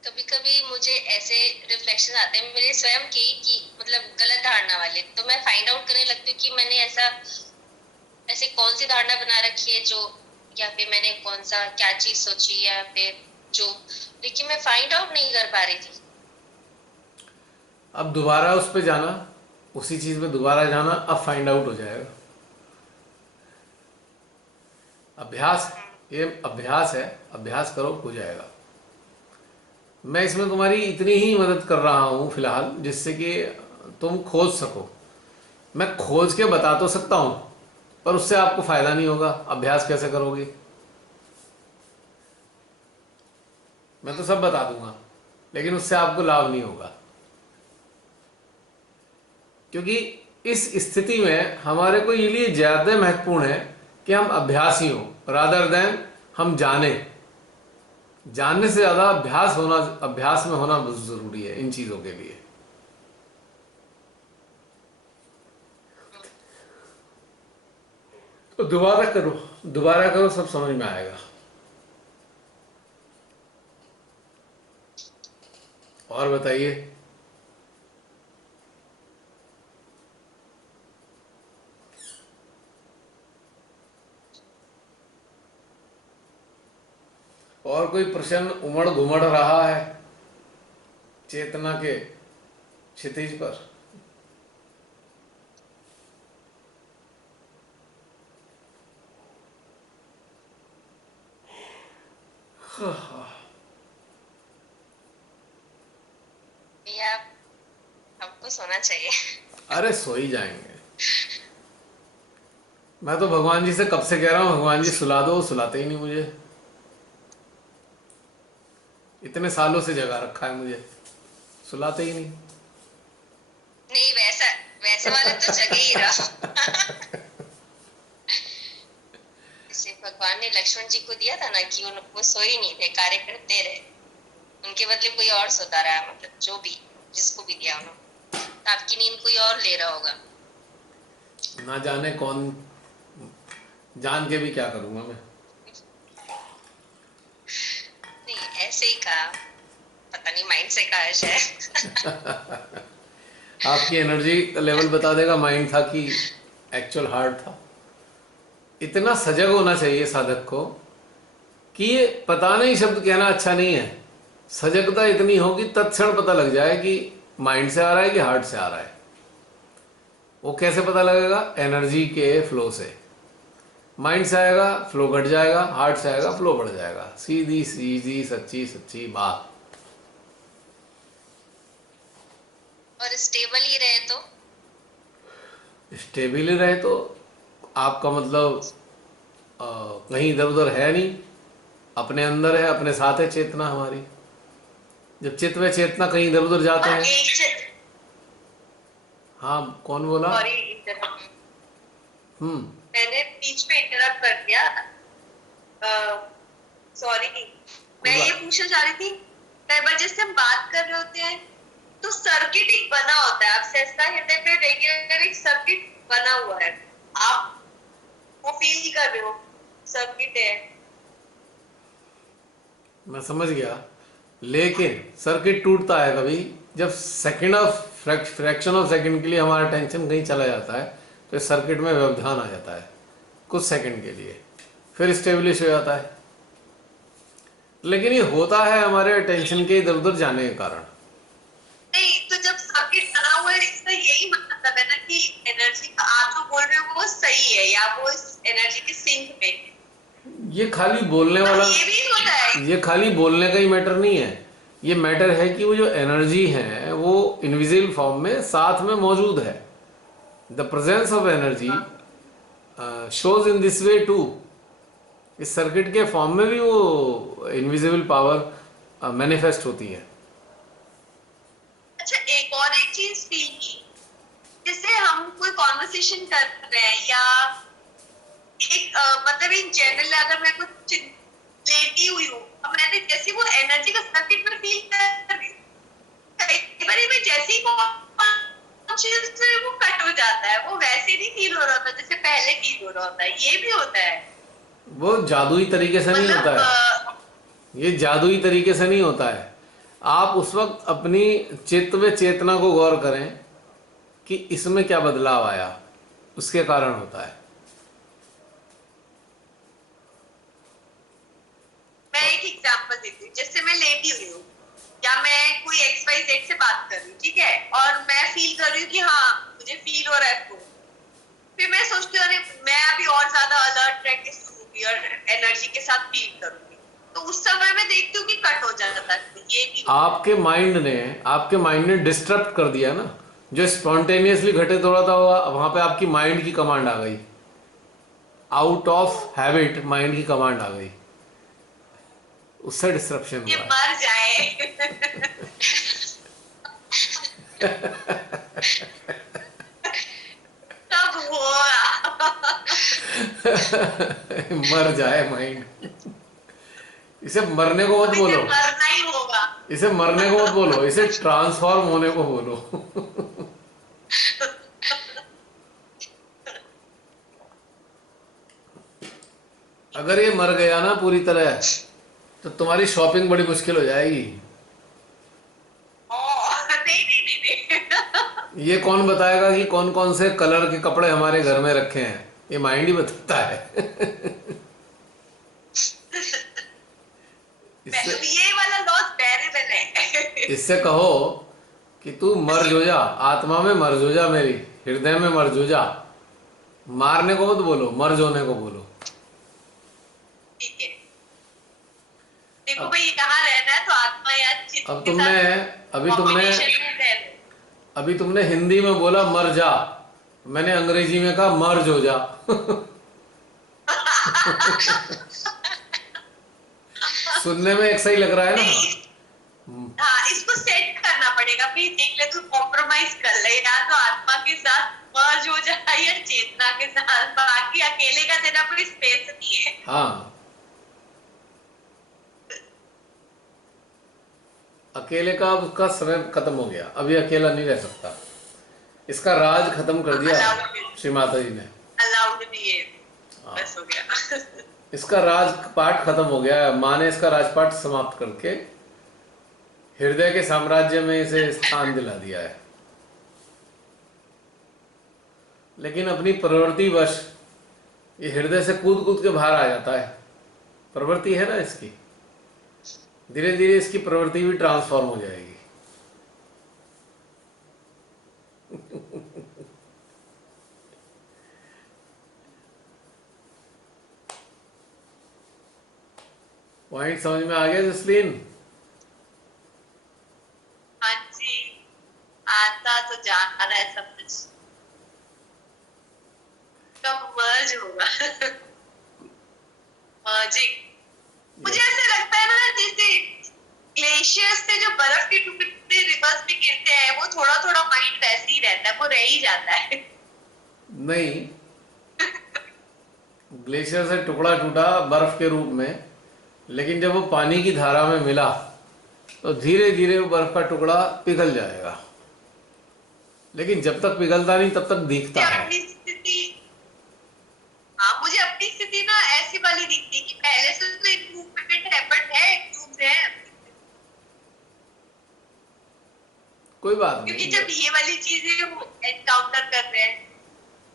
कभी कभी मुझे ऐसे रिफ्लेक्शन आते हैं मेरे स्वयं के कि मतलब गलत धारणा वाले, तो मैं फाइंड आउट करने लगती हूँ कि मैंने ऐसे कौन सी धारणा बना रखी है, जो या फिर मैंने कौन सा क्या चीज सोची, या फिर जो, लेकिन मैं फाइंड आउट नहीं कर पा रही थी। अब दोबारा उस पर जाना, उसी चीज में दोबारा जाना, अब फाइंड आउट हो जाएगा। अभ्यास, ये अभ्यास है, अभ्यास करो हो जाएगा। मैं इसमें तुम्हारी इतनी ही मदद कर रहा हूं फिलहाल जिससे कि तुम खोज सको। मैं खोज के बता तो सकता हूं पर उससे आपको फायदा नहीं होगा, अभ्यास कैसे करोगे? मैं तो सब बता दूंगा लेकिन उससे आपको लाभ नहीं होगा, क्योंकि इस स्थिति में हमारे को ये लिए ज्यादा महत्वपूर्ण है कि हम अभ्यासी हों रादर देन हम जाने। जानने से ज्यादा अभ्यास होना, अभ्यास में होना बहुत जरूरी है इन चीजों के लिए। तो दोबारा करो, दोबारा करो, सब समझ में आएगा। और बताइए। और कोई प्रश्न उमड़ घुमड़ रहा है चेतना के क्षितिज पर? या हमको सोना चाहिए। अरे सो ही जाएंगे। मैं तो भगवान जी से कब से कह रहा हूं भगवान जी सुला दो, सुलाते ही नहीं मुझे। इतने सालों से जगा रखा है मुझे, सुलाते ही नहीं। नहीं, वैसा वैसे वाले तो जगह ही रहा। जैसे भगवान ने लक्ष्मण जी को दिया था ना कि वो सो ही नहीं थे, कार्य करते रहे, उनके बदले कोई और सोता रहा, मतलब जो भी जिसको भी दिया उन्होंने, तो आपकी नींद कोई और ले रहा होगा। ना जाने कौन, जान के भी क्या करूंगा मैं। नहीं, ऐसे ही कहा, पता नहीं माइंड से कहा शायद। आपकी एनर्जी लेवल बता देगा माइंड था कि एक्चुअल हार्ट था। इतना सजग होना चाहिए साधक को कि ये पता नहीं शब्द कहना अच्छा नहीं है, सजगता इतनी हो कि तत्क्षण पता लग जाए कि माइंड से आ रहा है कि हार्ट से आ रहा है। वो कैसे पता लगेगा? एनर्जी के फ्लो से। माइंड से आएगा फ्लो घट जाएगा, हार्ट से आएगा फ्लो बढ़ जाएगा। सीधी सीधी सच्ची सच्ची बात। और स्टेबल ही रहे तो? स्टेबल रहे तो आपका मतलब कहीं इधर उधर है नहीं, अपने अंदर है, अपने साथ है चेतना हमारी। जब चित्त व चेतना कहीं इधर उधर जाते और हैं। हाँ, कौन बोला? सॉरी इंटरप्ट, हम्म। मैंने बीच में इंटरप्ट कर दिया, सॉरी। कोई मैं ये बात। पूछना चाह रही थी, कई बार जैसे हम बात कर रहे होते हैं तो सर्किट एक बना होता है, आप सहसा हृदय पे रेगुलर एक सर्किट बना हुआ है, आप वो फील कर रहे हो, सर्किट है। मैं समझ गया, लेकिन सर्किट टूटता है कभी, जब second of fraction of second के लिए हमारा टेंशन कहीं चला जाता है, तो इस सर्किट में व्यवधान आ जाता है कुछ सेकंड के लिए, फिर स्टेब्लिश हो जाता है। लेकिन ये होता है हमारे टेंशन के इधर उधर जाने के कारण। नहीं तो जब सर्किट बना हुआ है, इसका यही मतलब है ना कि एनर्जी का आप जो बोल रहे हो वो सही है, या वो इस एनर्जी के सिंक में है। ये खाली बोलने और वाला, ये भी होता है। ये खाली बोलने का ही मैटर नहीं है। ये मैटर है कि वो जो एनर्जी है वो इनविजिबल फॉर्म में साथ में मौजूद है। The presence of energy shows in this way too. इस सर्किट के फॉर्म में भी वो इनविजिबल पावर मैनिफेस्ट होती है। अच्छा, एक और एक चीज फील की, जैसे हम कोई कॉन्वर्सेशन कर रहे हैं या एक मतलब इन जनरल अगर मैं कुछ लेटी हुई हूँ, अब मैंने जैसे वो एनर्जी का सर्किट में फील कर रही हूँ, कई बार मैं जैसे ही कॉन्शियस वो कट हो जाता है, वो वैसे नहीं फील हो रहा होता जैसे पहले फील हो रहा होता है, ये भी होता है। वो जादुई तरीके से नहीं होता मतलब है। ये जादुई तरीके से नहीं होता है। आप उस वक्त अपनी चित्त व चेतना को गौर करें कि इसमें क्या बदलाव आया, उसके कारण होता है। मैं एक एग्जांपल देती हूँ, जैसे मैं लेटी हुई हूँ या मैं कोई XYZ से बात कर रही हूँ, ठीक है, और मैं फील कर रही हूँ कि हाँ मुझे फील हो रहा है, तो फिर मैं सोचती हूँ अरे मैं अभी और ज्यादा अलर्ट रह के सुनूंगी और एनर्जी के साथ फील करूंगी, तो उस समय मैं देखती हूँ कि कट हो जाता है, तो ये भी आपके माइंड ने डिस्टर्ब कर दिया ना। जो स्पॉन्टेनियसली घटित हो रहा था वहां पे आपकी माइंड की कमांड आ गई, आउट ऑफ हैबिट माइंड की कमांड आ गई, उससे डिस्ट्रप्शन ये हुआ है। मर जाए। तब हुआ। मर जाए माइंड। इसे मरने को मत अब इसे बोलो, मरना ही होगा। इसे मरने को मत बोलो, इसे ट्रांसफॉर्म होने को बोलो। अगर ये मर गया ना पूरी तरह, तो तुम्हारी शॉपिंग बड़ी मुश्किल हो जाएगी। नहीं नहीं नहीं नहीं। ये कौन बताएगा कि कौन कौन से कलर के कपड़े हमारे घर में रखे हैं? ये माइंड ही बताता है। इससे ये वाला लॉस वेरिएबल है। इससे कहो कि तू मर्ज हो जा, आत्मा में मर्ज हो जा, मेरी हृदय में मर्ज हो जा। मारने को मत बोलो, मर्ज होने को बोलो। ठीक है, देखो अब भाई यहाँ रहना है तो आत्मा या चित्त अब के तुमने साथ अभी तुमने कॉम्बिनेशन में रहना। अभी तुमने हिंदी में बोला मर जा, मैंने अंग्रेजी में कहा मर्ज हो जा। सुनने में एक सही लग रहा है नहीं, ना? हाँ इसको सेट करना पड़ेगा, प्लीज देख ले, तू कॉम्प्रोमाइज कर ले, या तो आत्मा के साथ मर्ज हो जाए या चेतना के साथ, बाकी अकेले का तेरा कोई स्पेस नहीं है। हाँ, अकेले का अब उसका समय खत्म हो गया, अभी अकेला नहीं रह सकता। इसका राज खत्म कर दिया श्री माता जी ने। अलाउड नहीं है, हाँ, बस हो गया। इसका राजपाट खत्म हो गया है। माँ ने इसका राजपाट समाप्त करके हृदय के साम्राज्य में इसे स्थान दिला दिया है। लेकिन अपनी प्रवृत्ति वश ये हृदय से कूद कूद के बाहर आ जाता है। प्रवृत्ति है ना इसकी, धीरे धीरे इसकी प्रवृत्ति भी ट्रांसफॉर्म हो जाएगी। पॉइंट समझ में आ गया जसलीन? हाँ जी, आता तो जा रहा है सब कुछ, कब मर्ज होगा। मर्जिंग, मुझे ऐसे लगता है ना जैसे ग्लेशियर्स से जो बर्फ के टुकड़े रिवर्स में गिरते हैं, वो थोड़ा थोड़ा माइंड वैसे ही रहता है, वो रह ही जाता है। नहीं, ग्लेशियर से टुकड़ा टूटा बर्फ के रूप में, लेकिन जब वो पानी की धारा में मिला तो धीरे धीरे वो बर्फ का टुकड़ा पिघल जाएगा, लेकिन जब तक पिघलता नहीं तब तक दिखता मुझे है। अपनी स्थिति हाँ, मुझे अपनी स्थिति ना ऐसी वाली दिखती है कि पहले से तो इम्प्रूवमेंट है, बट है इम्प्रूव है। कोई बात क्योंकि नहीं। जब ये वाली चीजें एनकाउंटर कर रहे हैं,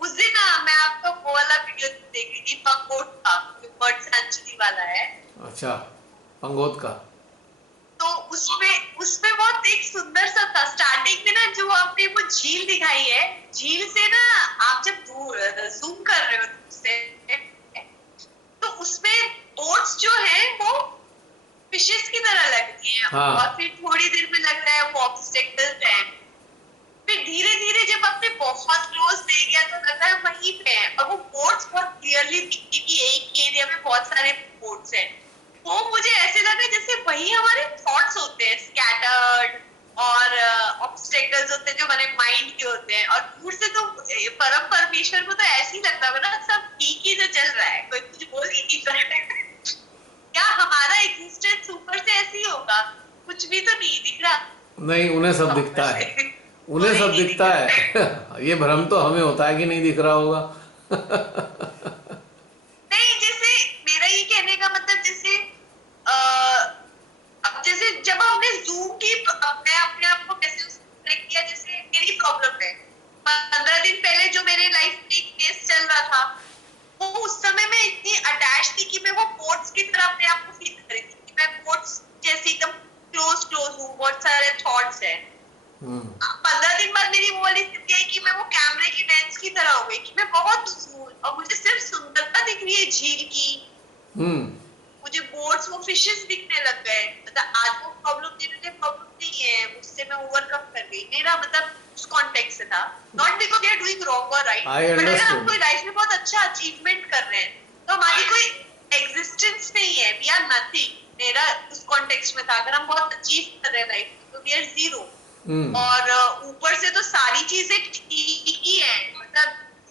उस दिन ना मैं आपका वो वाला वीडियो देख रही थी पंगोट का, जो बर्ड सेंचुरी वाला है। अच्छा, पंगोत का। तो उसमें उसमें बहुत एक सुंदर सा था स्टार्टिंग में ना, जो आपने वो झील दिखाई है, झील से ना आप जब जूम कर रहे हो उससे, तो उसमें बोट्स जो है वो फिशेस की तरह लगती हैं। हाँ। और फिर थोड़ी देर में लग रहा है वो ऑब्स्टेकल्स हैं। फिर धीरे धीरे जब आपने बहुत क्लोज देख गया तो लग रहा है वहीं पे है, और वो बोट्स बहुत क्लियरली दिखती कि एक एरिया में बहुत सारे बोट्स हैं। वो मुझे ऐसे लगा जैसे वही हमारे थॉट्स होते हैं, स्कैटर्ड और ऑब्स्टेकल्स होते हैं जो हमारे माइंड के होते हैं। और दूर से तो परम परमेश्वर को तो ऐसे ही लगता है ना, सब ठीक ही तो चल रहा है, कोई कुछ बोल ही नहीं सकता। क्या हमारा एग्जिस्टेंस ऊपर से ऐसे ही होगा? कुछ भी तो नहीं दिख रहा। नहीं, उन्हें सब दिखता है, उन्हें सब दिखता है। ये भ्रम तो हमें होता है कि नहीं दिख रहा होगा। नहीं, जैसे मेरा ये कहने का मतलब जैसे अब जैसे जब हमने जूम की, मैं अपने आप को कैसे ट्रैक किया, जैसे मेरी प्रॉब्लम है 15 दिन पहले जो मेरे लाइफ में एक केस चल रहा था, वो उस समय में इतनी अटैच थी कि मैं वो बोट्स की तरह अपने आप को फील कर रही थी कि मैं बोट्स जैसे एकदम क्लोज क्लोज हूँ, बहुत सारे थॉट्स हैं। 15 दिन बाद मेरी वो वाली स्थिति है कि मैं वो कैमरे की लेंस की तरह हो गई कि मैं बहुत दूर और मुझे सिर्फ सुंदरता दिख रही है झील की। मुझे बोट्स, वो फिशेस दिखने लग गए। मतलब आज वो प्रॉब्लम नहीं है, उससे मैं ओवरकम कर गई। मेरा मतलब उस कॉन्टेक्स्ट से था, not because they are doing wrong और राइट, बट अगर हम कोई लाइफ में बहुत अच्छा अचीवमेंट कर रहे हैं तो हमारी कोई एग्जिस्टेंस नहीं है, वी आर नथिंग। मेरा उस कॉन्टेक्स्ट में था, अगर हम बहुत अचीव कर रहे हैं लाइफ में तो वी आर जीरो। और ऊपर से तो सारी चीजें ठीक ही है, मतलब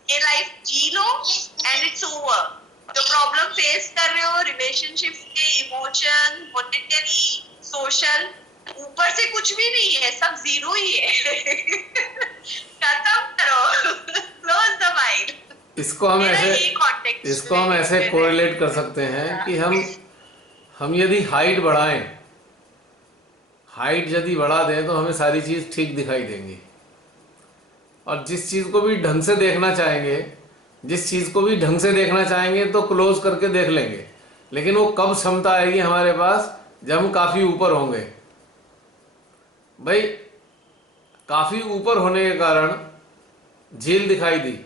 ये लाइफ जी लो एंड इट्स ओवर। जो प्रॉब्लम फेस कर रहे हो रिलेशनशिप्स के, इमोशन, मॉनेटरी, सोशल, ऊपर से कुछ भी नहीं है, सब जीरो ही है। खत्म करो, क्लोज द माइंड। इसको हम ऐसे कोरिलेट कर सकते हैं कि हम यदि हाइट बढ़ाएं, हाइट यदि बढ़ा दें तो हमें सारी चीज़ ठीक दिखाई देंगी, और जिस चीज़ को भी ढंग से देखना चाहेंगे तो क्लोज करके देख लेंगे। लेकिन वो कब क्षमता आएगी हमारे पास? जब हम काफ़ी ऊपर होंगे। भाई, काफ़ी ऊपर होने के कारण झील दिखाई दी,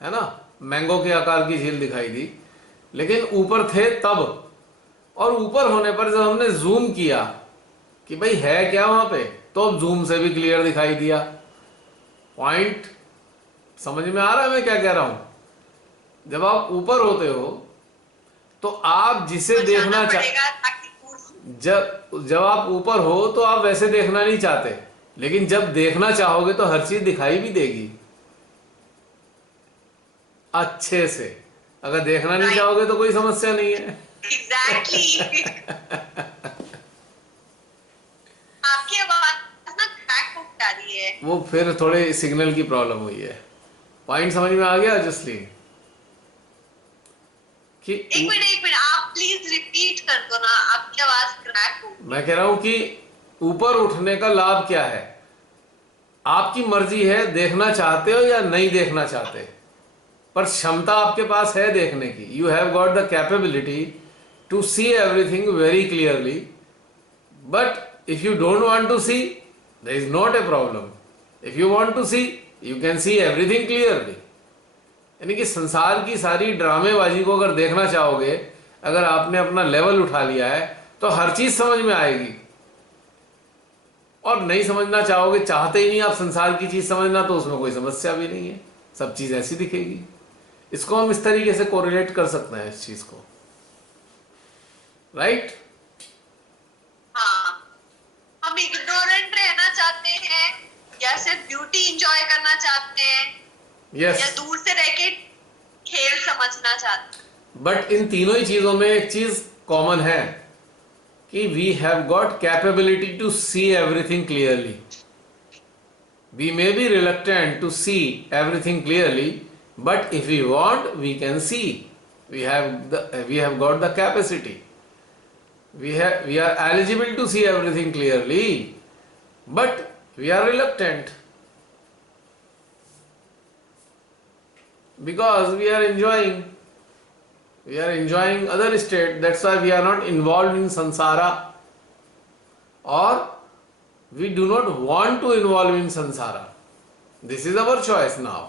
है ना, मैंगो के आकार की झील दिखाई दी, लेकिन ऊपर थे तब। और ऊपर होने पर जब हमने जूम किया कि भाई है क्या वहां पे, तो अब जूम से भी क्लियर दिखाई दिया। पॉइंट समझ में आ रहा है मैं क्या कह रहा हूं? जब आप ऊपर होते हो तो आप जिसे देखना जब आप ऊपर हो तो आप वैसे देखना नहीं चाहते, लेकिन जब देखना चाहोगे तो हर चीज दिखाई भी देगी अच्छे से। अगर देखना नहीं चाहोगे तो कोई समस्या नहीं है। एग्जैक्टली। आपकी आवाज ना क्रैक हो जा रही है। वो फिर थोड़े सिग्नल की प्रॉब्लम हुई है। पॉइंट समझ में आ गया जसलीन? कि एक मिनट आप प्लीज रिपीट कर दो ना, आपकी आवाज क्रैक हो। मैं कह रहा हूं कि ऊपर उठने का लाभ क्या है? आपकी मर्जी है, देखना चाहते हो या नहीं देखना चाहते, पर क्षमता आपके पास है देखने की। You have got the capability to see everything very clearly, but if you don't want to see, there is not a problem. If you want to see, you can see everything clearly. यानी कि संसार की सारी ड्रामेबाजी को अगर देखना चाहोगे, अगर आपने अपना लेवल उठा लिया है तो हर चीज समझ में आएगी। और नहीं समझना चाहोगे, चाहते ही नहीं आप संसार की चीज समझना, तो उसमें कोई समस्या भी नहीं है, सब चीज ऐसी दिखेगी। इसको हम इस तरीके से कोरिलेट कर सकते हैं इस चीज को, राइट? हम इग्नोरेंट रहना चाहते हैं या सिर्फ ब्यूटी एंजॉय करना चाहते हैं या यस, दूर से रह के खेल समझना चाहते हैं? बट इन तीनों ही चीजों में एक चीज कॉमन है कि we have got capability to see everything clearly. We may be reluctant to see everything clearly, but if we want, we can see. We have got the capacity. We are eligible to see everything clearly, but we are reluctant because we are enjoying. We are enjoying other state. That's why we are not involved in samsara, or we do not want to involve in samsara. This is our choice now.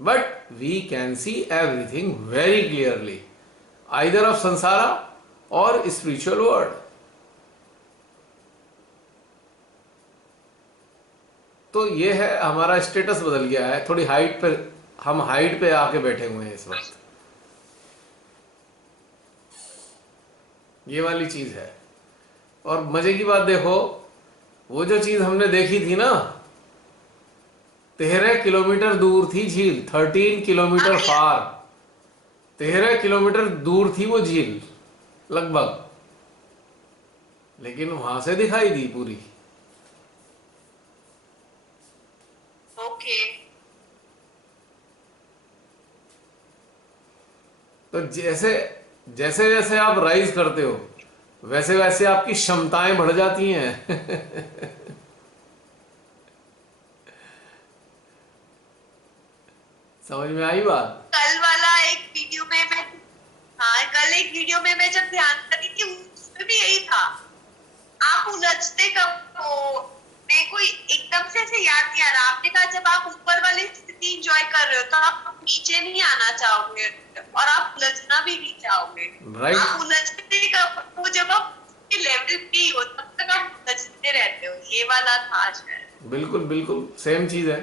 But we can see everything very clearly, either of samsara or spiritual world. तो ये है हमारा स्टेटस बदल गया है. थोड़ी हाइट पे, हम हाइट पे आके बैठे हुए हैं इस वक्त. ये वाली चीज है. और मजे की बात देखो, वो जो चीज हमने देखी थी ना, 13 किलोमीटर दूर थी झील. 13 किलोमीटर फार, 13 किलोमीटर दूर थी वो झील लगभग, लेकिन वहां से दिखाई दी पूरी. ओके. तो जैसे जैसे जैसे आप राइज करते हो, वैसे वैसे आपकी क्षमताएं बढ़ जाती हैं. समझ में आई बात? कल वाला एक वीडियो में मैं, हाँ कल एक वीडियो में मैं जब ध्यान कर रही थी उसमें भी यही था. आप उलझते कब हो, मेरे को एकदम से ऐसे याद नहीं आ रहा. आपने कहा जब आप ऊपर वाली स्थिति एंजॉय कर रहे हो तो आप नीचे नहीं आना चाहोगे और आप उलझना भी नहीं चाहोगे. Right. आप उलझते कब हो, जब आप लेवल पे हो तब तक आप उलझते रहते हो. ये वाला था शायद. बिल्कुल बिल्कुल सेम चीज है.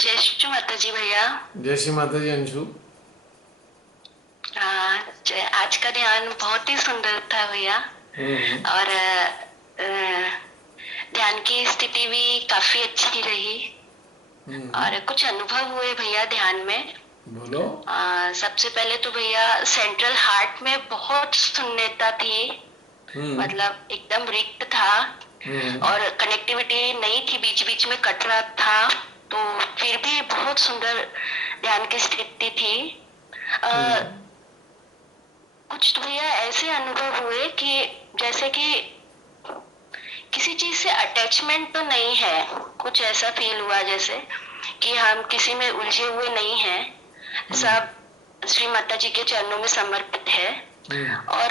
जय श्री माता जी भैया. जय श्री माता जी अंशु. आज का ध्यान बहुत ही सुंदर था भैया. और ध्यान की स्थिति भी काफी अच्छी रही. और कुछ अनुभव हुए भैया ध्यान में. बोलो. सबसे पहले तो भैया सेंट्रल हार्ट में बहुत शून्यता थी. मतलब एकदम रिक्त था और कनेक्टिविटी नहीं थी, बीच बीच में कट रहा था. तो फिर भी बहुत सुंदर ध्यान की स्थिति थी. कुछ तो भैया ऐसे अनुभव हुए कि जैसे कि किसी चीज से अटैचमेंट तो नहीं है. कुछ ऐसा फील हुआ जैसे कि हम किसी में उलझे हुए नहीं हैं, सब श्री माता जी के चरणों में समर्पित है. और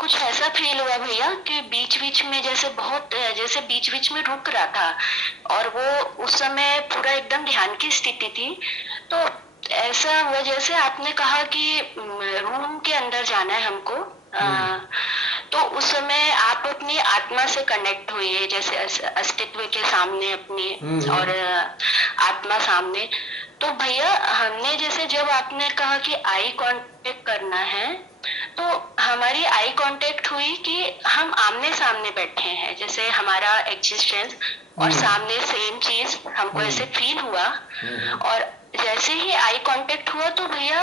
कुछ ऐसा फील हुआ भैया कि बीच बीच में जैसे बीच बीच में रुक रहा था. और वो उस समय पूरा एकदम ध्यान की स्थिति थी. तो ऐसा हुआ जैसे आपने कहा कि रूम के अंदर जाना है हमको. तो उस समय आप अपनी आत्मा से कनेक्ट हुए, जैसे अस्तित्व के सामने अपनी और आत्मा सामने. तो भैया हमने जैसे जब आपने कहा कि आई कांटेक्ट करना है, तो हमारी आई कांटेक्ट हुई कि हम आमने सामने बैठे हैं, जैसे हमारा एग्जिस्टेंस और सामने सेम चीज हमको ऐसे फील हुआ. और जैसे ही आई कांटेक्ट हुआ तो भैया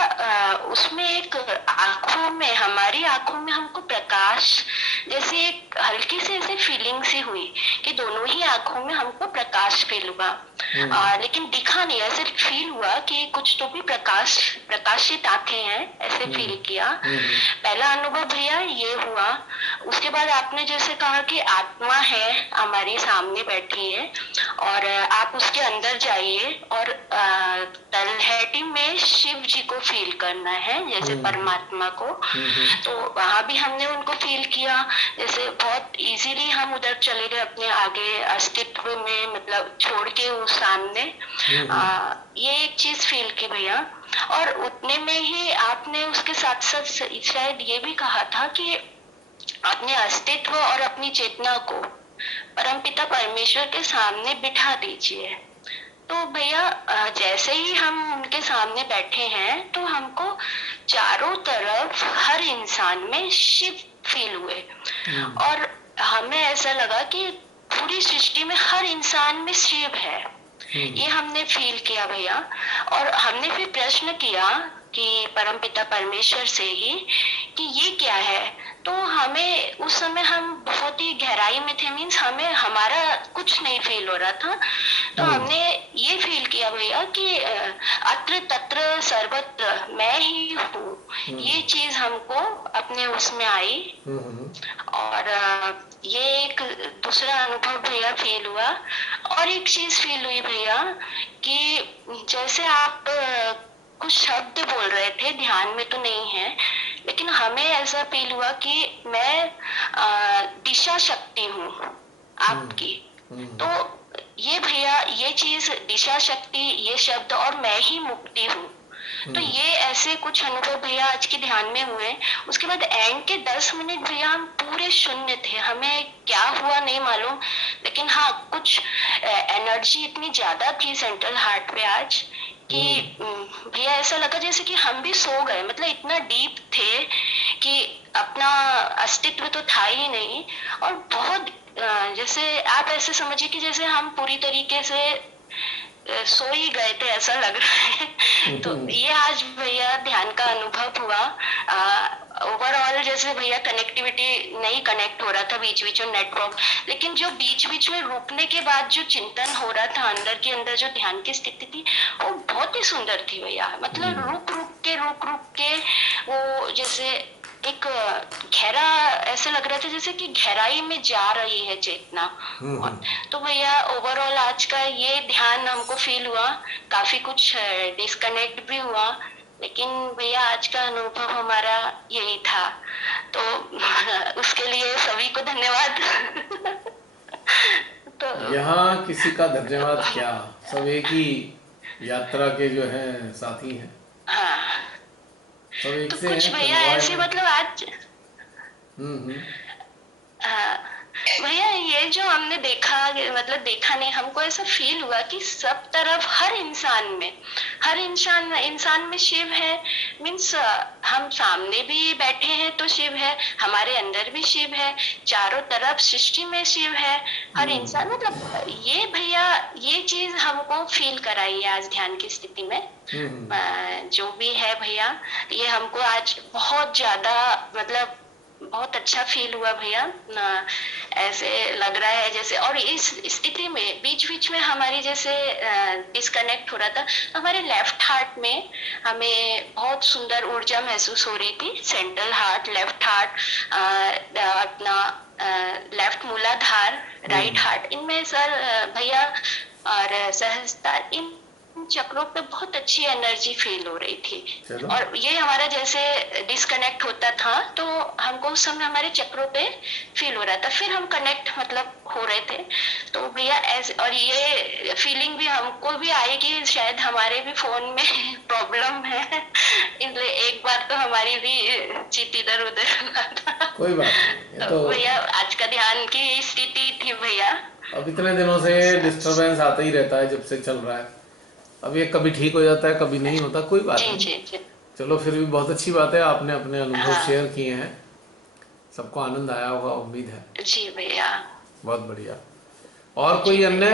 उसमें एक आंखों में, हमारी आंखों में हमको प्रकाश जैसे एक हल्की से ऐसे फीलिंग सी हुई कि दोनों ही आंखों में हमको प्रकाश फील हुआ. लेकिन दिखा नहीं, ऐसे फील हुआ कि कुछ तो भी प्रकाशित आंखें हैं, ऐसे फील किया. पहला अनुभव भैया ये हुआ. उसके बाद आपने जैसे कहा कि आत्मा है हमारी सामने बैठी है और आप उसके अंदर जाइए और तलहटी में शिव जी को फील करना है, जैसे परमात्मा को. तो वहां भी हमने उनको फील किया. जैसे बहुत इजीली हम उधर चले गए अपने आगे अस्तित्व में, मतलब छोड़ के उस सामने. ये एक चीज फील की भैया. और उतने में ही आपने उसके साथ साथ शायद ये भी कहा था कि अपने अस्तित्व और अपनी चेतना को परमपिता परमेश्वर के सामने बिठा दीजिए. तो भैया जैसे ही हम उनके सामने बैठे हैं तो हमको चारों तरफ हर इंसान में शिव फील हुए, और हमें ऐसा लगा कि पूरी सृष्टि में हर इंसान में शिव है, ये हमने फील किया भैया। और हमने फिर प्रश्न किया कि परमपिता परमेश्वर से ही कि ये क्या है। तो हमें उस समय हम बहुत ही गहराई में थे, मीन्स हमें हमारा कुछ नहीं फील हो रहा था। तो हमने ये फील किया भैया कि अत्र तत्र सर्वत्र मैं ही हूँ, ये चीज हमको अपने उसमें आई। और ये एक दूसरा अनुभव भैया फील हुआ। और एक चीज फील हुई भैया कि जैसे आप कुछ शब्द बोल रहे थे, ध्यान में तो नहीं है, लेकिन हमें ऐसा फील हुआ कि मैं दिशा शक्ति हूँ आपकी। तो ये भैया ये चीज दिशा शक्ति, ये शब्द, और मैं ही मुक्ति हूँ, तो ये ऐसे कुछ अनुभव भैया आज के ध्यान में हुए। उसके बाद एंड के 10 मिनट भैया हम पूरे शून्य थे, हमें क्या हुआ नहीं मालूम, लेकिन हाँ कुछ एनर्जी इतनी ज्यादा थी सेंट्रल हार्ट पे आज कि भैया ऐसा लगा जैसे कि हम भी सो गए, मतलब इतना डीप थे कि अपना अस्तित्व तो था ही नहीं। और बहुत जैसे आप ऐसे समझिए कि जैसे हम पूरी तरीके से सो ही गए थे, ऐसा लग रहा है। तो ये आज भैया ध्यान का अनुभव हुआ। ओवरऑल जैसे भैया कनेक्टिविटी नहीं कनेक्ट हो रहा था बीच बीच में नेटवर्क, लेकिन जो बीच बीच में रुकने के बाद जो चिंतन हो रहा था अंदर के अंदर, जो ध्यान की स्थिति थी वो बहुत ही सुंदर थी भैया। मतलब रुक रुक के वो जैसे एक गहरा, ऐसे लग रहा था जैसे कि गहराई में जा रही है चेतना। तो भैया ओवरऑल आज का ये ध्यान हमको फील हुआ, काफी कुछ डिस्कनेक्ट भी हुआ, लेकिन भैया आज का अनुभव हमारा यही था। तो उसके लिए सभी को धन्यवाद। तो यहाँ किसी का धन्यवाद क्या, सब एक ही यात्रा के जो हैं साथी हैं। हाँ, सब एक तो से कुछ हैं, भैया ऐसे मतलब आज भैया ये जो हमने देखा, मतलब देखा नहीं, हमको ऐसा फील हुआ कि सब तरफ हर इंसान में शिव है। मीन्स हम सामने भी बैठे हैं तो शिव है, हमारे अंदर भी शिव है, चारों तरफ सृष्टि में शिव है, हर इंसान। मतलब ये भैया ये चीज हमको फील कराई है आज ध्यान की स्थिति में। जो भी है भैया, ये हमको आज बहुत ज्यादा मतलब बहुत अच्छा फील हुआ भैया। ऐसे लग रहा है जैसे, और इस स्थिति में बीच बीच में हमारी जैसे डिस्कनेक्ट हो रहा था, हमारे लेफ्ट हार्ट में हमें बहुत सुंदर ऊर्जा महसूस हो रही थी। सेंट्रल हार्ट, लेफ्ट हार्ट, अपना लेफ्ट मूलाधार, राइट हार्ट, इनमें सर भैया और सहस्त्रार, इन चक्रों पे बहुत अच्छी एनर्जी फील हो रही थी। और ये हमारा जैसे डिस्कनेक्ट होता था तो हमको उस समय हमारे चक्रों पे फील हो रहा था, फिर हम कनेक्ट मतलब हो रहे थे। तो भैया ऐसे, और ये फीलिंग भी हमको भी आई कि शायद हमारे भी फोन में प्रॉब्लम है, इसलिए एक बार तो हमारी भी चित इधर उधर। कोई बात नहीं, तो भैया आज का ध्यान की स्थिति थी भैया। अब इतने दिनों से डिस्टरबेंस आता ही रहता है जब से चल रहा है। अब ये कभी ठीक हो जाता है, कभी नहीं होता, कोई बात नहीं। चलो फिर भी बहुत अच्छी बात है, आपने अपने अनुभव शेयर किए हैं, सबको आनंद आया होगा उम्मीद है। जी भैया, बहुत बढ़िया। और कोई अन्य,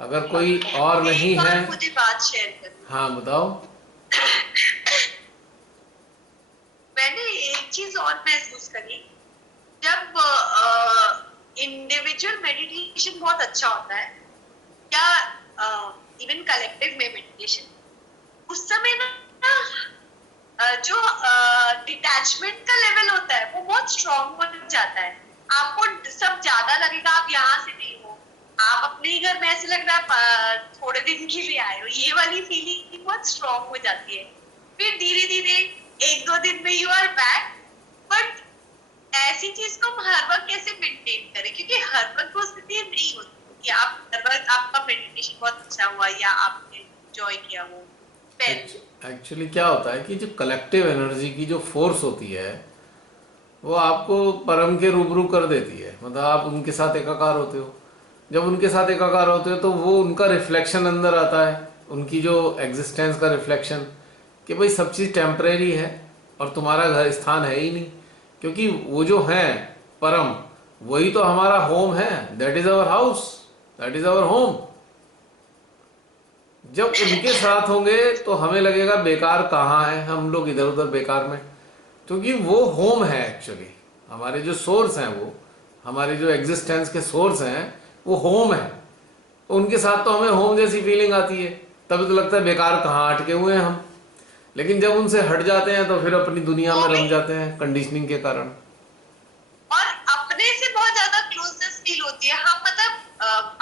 अगर कोई और नहीं है, मुझे बात शेयर करनी। हाँ बताओ। मैंने एक चीज और महसूस करी, जब इंडिविजुअल मेडिटेशन बहुत अच्छा होता है या इवन कलेक्टिव में मेडिटेशन, उस समय ना जो डिटैचमेंट का लेवल होता है वो बहुत स्ट्रॉन्ग हो जाता है। आपको सब ज्यादा लगेगा आप यहाँ से नहीं हो, आप अपने ही घर में ऐसे लग रहा है थोड़े दिन के लिए आए हो, ये वाली फीलिंग बहुत स्ट्रॉन्ग हो जाती है। फिर धीरे धीरे 1-2 दिन में यू आर बैक। बट ऐसी चीज को हम हर वक्त कैसे मेंटेन करें, क्योंकि हर वक्त वो स्थिति नहीं होती कि आप हर वक्त आपका मेडिटेशन बहुत अच्छा हुआ या आपने एंजॉय किया वो। एक्चुअली क्या होता है कि जो कलेक्टिव एनर्जी की जो फोर्स होती है वो आपको परम के रूबरू कर देती है, मतलब आप उनके साथ एकाकार होते हो। जब उनके साथ एकाकार होते हो तो वो उनका रिफ्लेक्शन अंदर आता है, उनकी जो एग्जिस्टेंस का रिफ्लेक्शन, कि भाई सब चीज़ टेम्परेरी है और तुम्हारा घर स्थान है ही नहीं, क्योंकि वो जो हैं परम, वही तो हमारा होम है। That is our house, that is our home. जब उनके साथ होंगे तो हमें लगेगा बेकार कहाँ है, हम लोग इधर उधर बेकार में, क्योंकि वो होम है एक्चुअली। हमारे जो सोर्स हैं, वो हमारे जो एग्जिस्टेंस के सोर्स हैं, वो होम है। तो उनके साथ तो हमें होम जैसी फीलिंग आती है, तभी तो लगता है बेकार कहाँ अटके हुए हैं हम। लेकिन जब उनसे हट जाते हैं तो फिर अपनी दुनिया वो में भी रम जाते हैं कंडीशनिंग के कारण। और अपने से बहुत ज्यादा क्लोजनेस फील होती है, हम मतलब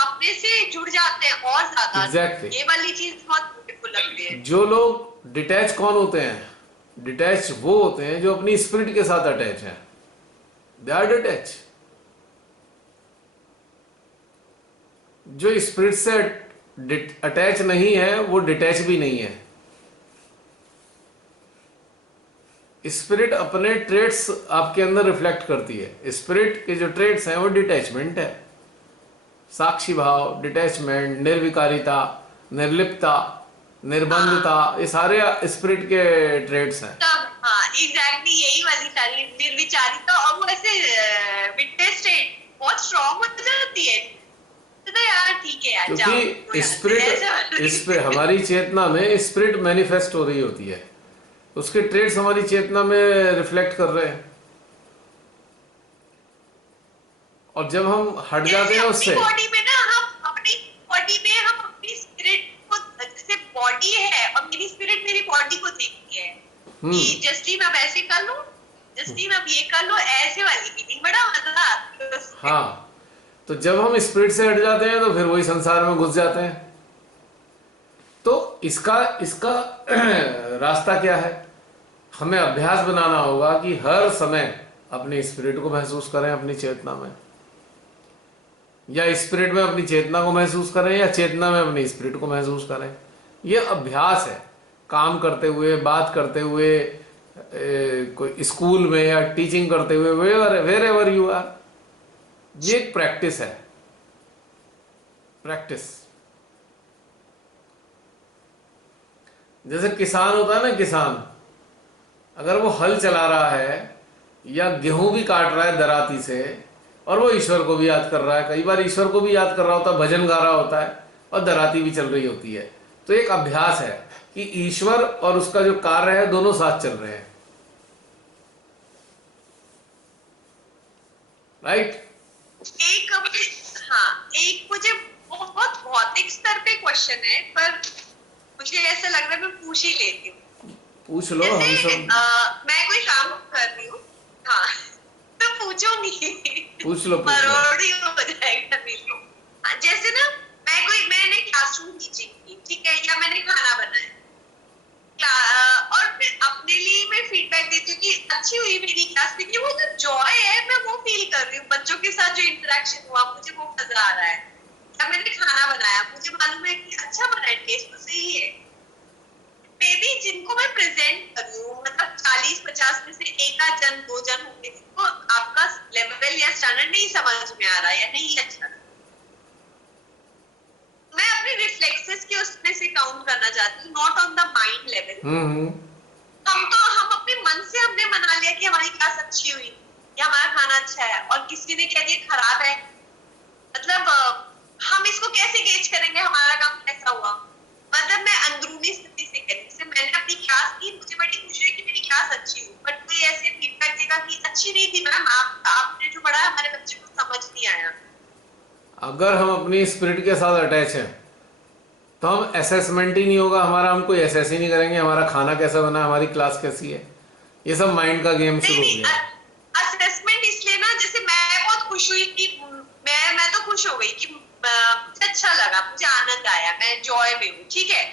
अपने से जुड़ जाते हैं और ज्यादा। Exactly. ये वाली चीज बहुत ब्यूटीफुल लगती है। जो लोग डिटैच कौन होते हैं? डिटैच वो होते हैं जो अपनी स्पिरिट के साथ अटैच हैं। They are detach. जो स्पिरिट से अटैच नहीं है वो डिटैच भी नहीं है। स्पिरिट अपने ट्रेट्स आपके अंदर रिफ्लेक्ट करती है। स्पिरिट के जो ट्रेट्स हैं वो डिटैचमेंट है, साक्षी भाव, डिटैचमेंट, निर्विकारिता, निर्लिप्तता, निर्बंधता, ये सारे स्पिरिट के ट्रेट्स हैं। तब हाँ एग्जैक्टली यही वाली सारी निर्विचारिता, और वो ऐसे विटनेस स्टेट बहुत स्ट्रांग हो जाती है। तो यार ठीक है यार, जाओ क्योंकि स्पिरिट हमारी चेतना में स्पिरिट मैनिफेस्ट हो रही होती है, उसके ट्रेट्स हमारी चेतना में रिफ्लेक्ट कर रहे हैं। और जब हम हट जाते हैं उससे, बॉडी में ना, हम अपनी बॉडी में हम अपनी स्पिरिट को, जैसे बॉडी है और मेरी स्पिरिट मेरी बॉडी को देखती है कि जस्टिन अब ऐसे कर लो, जस्टिन अब ये कर लो, ऐसे वाली फीलिंग बड़ा मजा आता है। हाँ, तो जब हम स्पिरिट से हट जाते हैं तो फिर वही संसार में घुस जाते हैं। तो इसका रास्ता क्या है? हमें अभ्यास बनाना होगा कि हर समय अपनी स्पिरिट को महसूस करें अपनी चेतना में, या स्पिरिट में अपनी चेतना को महसूस करें, या चेतना में अपनी स्पिरिट को महसूस करें। यह अभ्यास है, काम करते हुए, बात करते हुए, कोई स्कूल में या टीचिंग करते हुए, वेयर एवर यू आर। ये एक प्रैक्टिस है, प्रैक्टिस। जैसे किसान होता है ना, किसान अगर वो हल चला रहा है या गेहूं भी काट रहा है दराती से, और वो ईश्वर को भी याद कर रहा है, कई बार ईश्वर को भी याद कर रहा होता है, भजन गा रहा होता है, और दराती भी चल रही होती है। तो एक अभ्यास है कि ईश्वर और उसका जो कार्य है दोनों साथ चल रहे हैं। राइट? एक मुझे बहुत भौतिक स्तर पे क्वेश्चन है, पर मुझे ऐसा लग रहा है मैं पूछ ही लेती हूँ। पूछ लो। हम सब मैं कोई काम कर रही हूँ, हाँ तो पूछूंगी, पूछ लो। मरोड़ी हो जाएगा मेरे। जैसे ना मैंने क्लासरूम टीचिंग की, ठीक है, या मैंने खाना बनाया, और फिर अपने लिए मैं फीडबैक देती हूँ कि अच्छी हुई मेरी क्लास, लेकिन वो जो जॉय है मैं वो फील कर रही हूँ, बच्चों के साथ जो इंटरेक्शन हुआ मुझे वो मजा आ रहा है। या मैंने खाना बनाया, मुझे मालूम है कि अच्छा बना है, टेस्ट तो सही है। मे बी जिनको मैं प्रेजेंट कर रही हूँ, मतलब 40-50 में से एक आध जन, दो जन होंगे जिनको आपका लेवल या स्टैंडर्ड नहीं समझ में आ रहा है या नहीं अच्छा, मैं अपने रिफ्लेक्सेस के उसमें से काउंट करना चाहती हूँ, not on the mind level. हम अपने मन से हमने मना लिया कि हमारी क्लास अच्छी हुई या हमारा खाना अच्छा है, और किसी ने कह दिया खराब है, मतलब हम इसको कैसे गेज करेंगे हमारा काम कैसा हुआ? मतलब मैं अंदरूनी स्थिति से कह रही हूँ, जैसे मैंने अपनी क्लास की, मुझे बड़ी खुशी है कि मेरी क्लास अच्छी हुई, बट कोई ऐसे फीडबैक देगा कि अच्छी नहीं थी मैम, आपने जो पढ़ाया हमारे बच्चे को समझ नहीं आया। अगर हम अपनी स्पिरिट के साथ अटैच हैं तो हम असेसमेंट ही नहीं होगा हमारा, हम कोई असेस ही नहीं करेंगे हमारा खाना कैसा बना, हमारी क्लास कैसी है। ये सब माइंड का गेम शुरू हो गया। असेसमेंट इसलिए ना, जैसे मैं बहुत खुश हुई कि मैं तो खुश हो गई कि मुझे अच्छा लगा, मुझे आनंद आया, मैं जॉय में हूँ, ठीक है।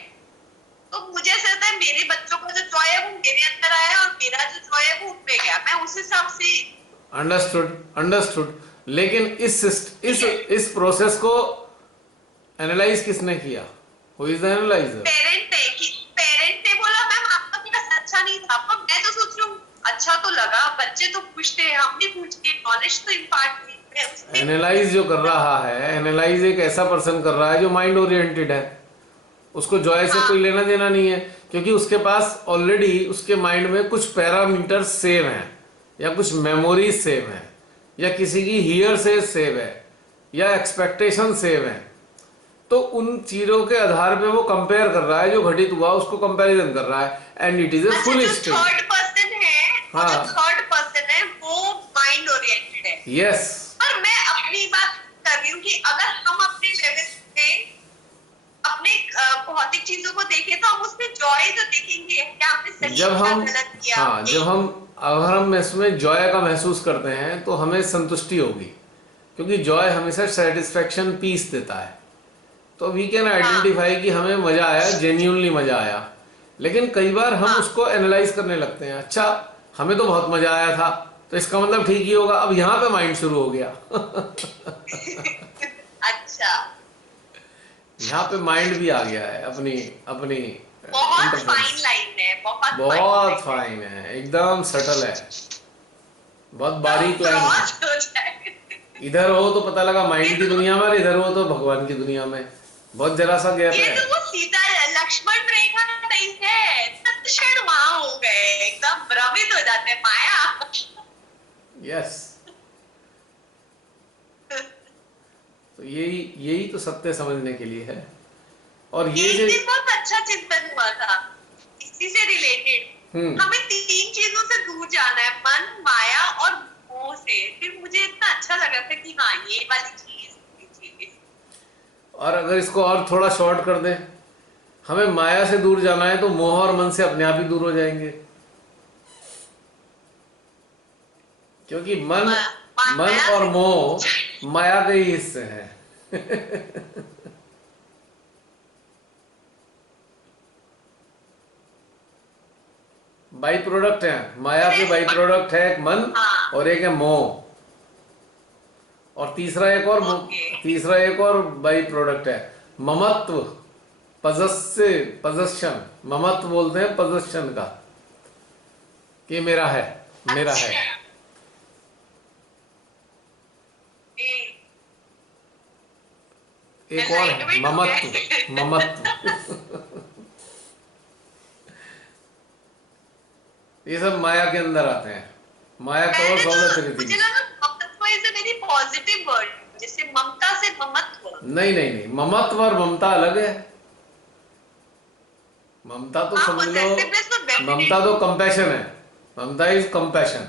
तो मुझे ऐसा लगता है मेरे बच्चों का जो जॉय है वो मेरे अंदर आया, और मेरा जो जॉय है वो उनमें गया, मैं उस हिसाब से। अंडरस्टूड। लेकिन इस प्रोसेस को एनालाइज किसने किया? Who is the analyzer? Parent ने बोला मैम आपका क्लास अच्छा नहीं था, पर मैं तो सोच रही हूँ अच्छा तो लगा, बच्चे तो खुश थे, हमने पूछ के नॉलेज तो इम्पार्ट हुई, एनालाइज जो कर रहा है, एनालाइज एक ऐसा पर्सन कर रहा है जो माइंड ओरिएंटेड है, उसको जॉय से कोई लेना देना नहीं है, क्योंकि उसके पास ऑलरेडी उसके माइंड में कुछ पैरामीटर सेव हैं, या कुछ मेमोरीज सेव हैं, या किसी की हियर से सेव है, या एक्सपेक्टेशन सेव है। तो उन चीजों के आधार पे वो कंपेयर कर रहा है, जो घटित हुआ उसको कंपैरिजन कर रहा है, and it is a full state. Third person है, हाँ। जो थर्ड पर्सन है वो माइंड ओरिएंटेड है। यस। पर मैं अपनी बात कर रही हूँ कि अगर हम अपने लेवल पे अपने भौतिक चीजों को देखें तो हम उसमें जॉय तो देखेंगे, क्या हमने सही जब किया, हम गलत किया। हाँ, जब हम अगर हम इसमें जॉय का महसूस करते हैं तो हमें संतुष्टि होगी, क्योंकि जॉय हमेशा सेटिस्फेक्शन, पीस देता है। तो वी कैन आइडेंटिफाई कि हमें मजा आया, जेन्यूनली मजा आया। लेकिन कई बार हम उसको एनालाइज करने लगते हैं, अच्छा हमें तो बहुत मजा आया था, तो इसका मतलब ठीक ही होगा। अब यहाँ पे माइंड शुरू हो गया। अच्छा, यहाँ पे माइंड भी आ गया है अपनी अपनी बहुत इंटरफेरेंस। फाइन लाइन है, बहुत फाइन है, एकदम सटल है, बहुत बारीक लाइन है। क्रॉस हो जाए। इधर हो तो पता लगा माइंड की दुनिया में, और इधर हो तो भगवान की दुनिया में, बहुत जरा सा गैप ये है। तो वो सीता लक्ष्मण रेखा नहीं है, तत्क्षण वहां हो गए, एकदम भ्रमित हो जाते हैं, माया। यस। तो यही यही तो सत्य समझने के लिए है। और ये एक जो दिन बहुत अच्छा चिंतन हुआ था इसी से रिलेटेड। हमें 3 चीजों से दूर जाना है, मन, माया और मोह से। फिर मुझे इतना अच्छा लगा था कि हाँ, ये वाली चीज। और अगर इसको और थोड़ा शॉर्ट कर दें, हमें माया से दूर जाना है तो मोह और मन से अपने आप ही दूर हो जाएंगे, क्योंकि मन और मोह माया के ही हिस्से हैं। बाई प्रोडक्ट है, माया के बाई प्रोडक्ट है एक मन और एक है मोह, और तीसरा एक और बाई प्रोडक्ट है ममत्व, पजेशन। ममत्व बोलते हैं पजेशन का, कि मेरा है, मेरा है। एक और है ममत्व, ममत्व। ये सब माया के अंदर आते हैं। माया कवर्स ऑल द थ्री मुझे थिंग्स। लगा ममत्व is a very positive word, जैसे ममता से ममत्व। नहीं नहीं नहीं, ममत्व और ममता अलग है। ममता तो समझ लो, ममता तो कंपैशन है, ममता इज कंपैशन।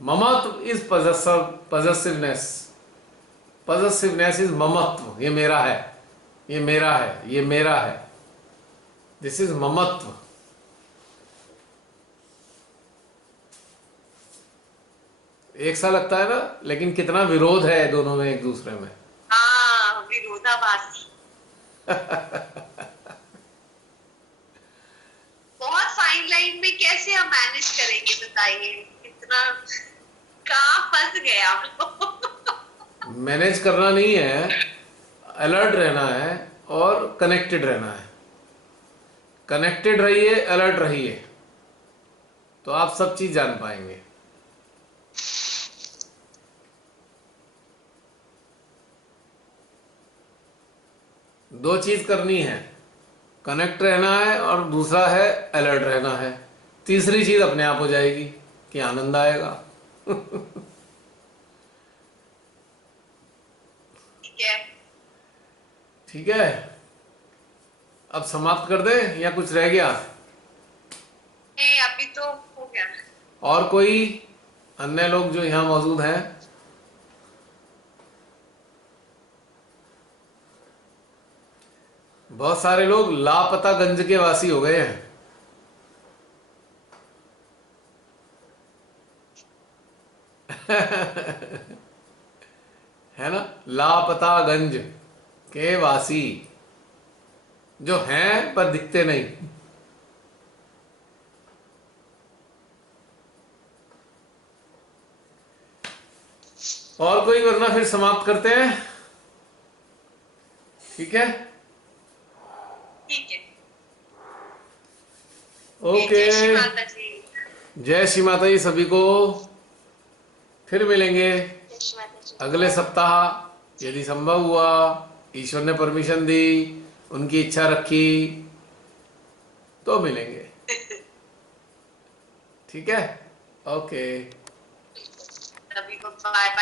ममत्व इज पजेसिवनेस, पजेसिवनेस इज ममत्व। ये मेरा है, ये मेरा है, ये मेरा है, दिस इज ममत्व। एक सा लगता है ना, लेकिन कितना विरोध है दोनों में एक दूसरे में। हाँ, विरोधाभासी। बहुत फाइन लाइन में कैसे हम मैनेज करेंगे, बताइए। इतना कहाँ फंस गया हम लोग। मैनेज करना नहीं है, अलर्ट रहना है और कनेक्टेड रहना है। कनेक्टेड रहिए, अलर्ट रहिए, तो आप सब चीज जान पाएंगे। दो चीज करनी है, कनेक्ट रहना है और दूसरा है अलर्ट रहना है। तीसरी चीज अपने आप हो जाएगी कि आनंद आएगा। ठीक है, ठीक है, अब समाप्त कर दे या कुछ रह गया? अभी तो हो गया। और कोई अन्य लोग जो यहाँ मौजूद हैं? बहुत सारे लोग लापता गंज के वासी हो गए हैं। है ना, लापतागंज के वासी जो हैं पर दिखते नहीं। और कोई, वरना फिर समाप्त करते हैं। ठीक है, ठीक है। ओके। जय श्री माता जी। जय श्री माता जी सभी को, फिर मिलेंगे। जय श्री माता जी। अगले सप्ताह यदि संभव हुआ, ईश्वर ने परमिशन दी, उनकी इच्छा रखी, तो मिलेंगे। ठीक है, ओके। सभी को बाय बाय।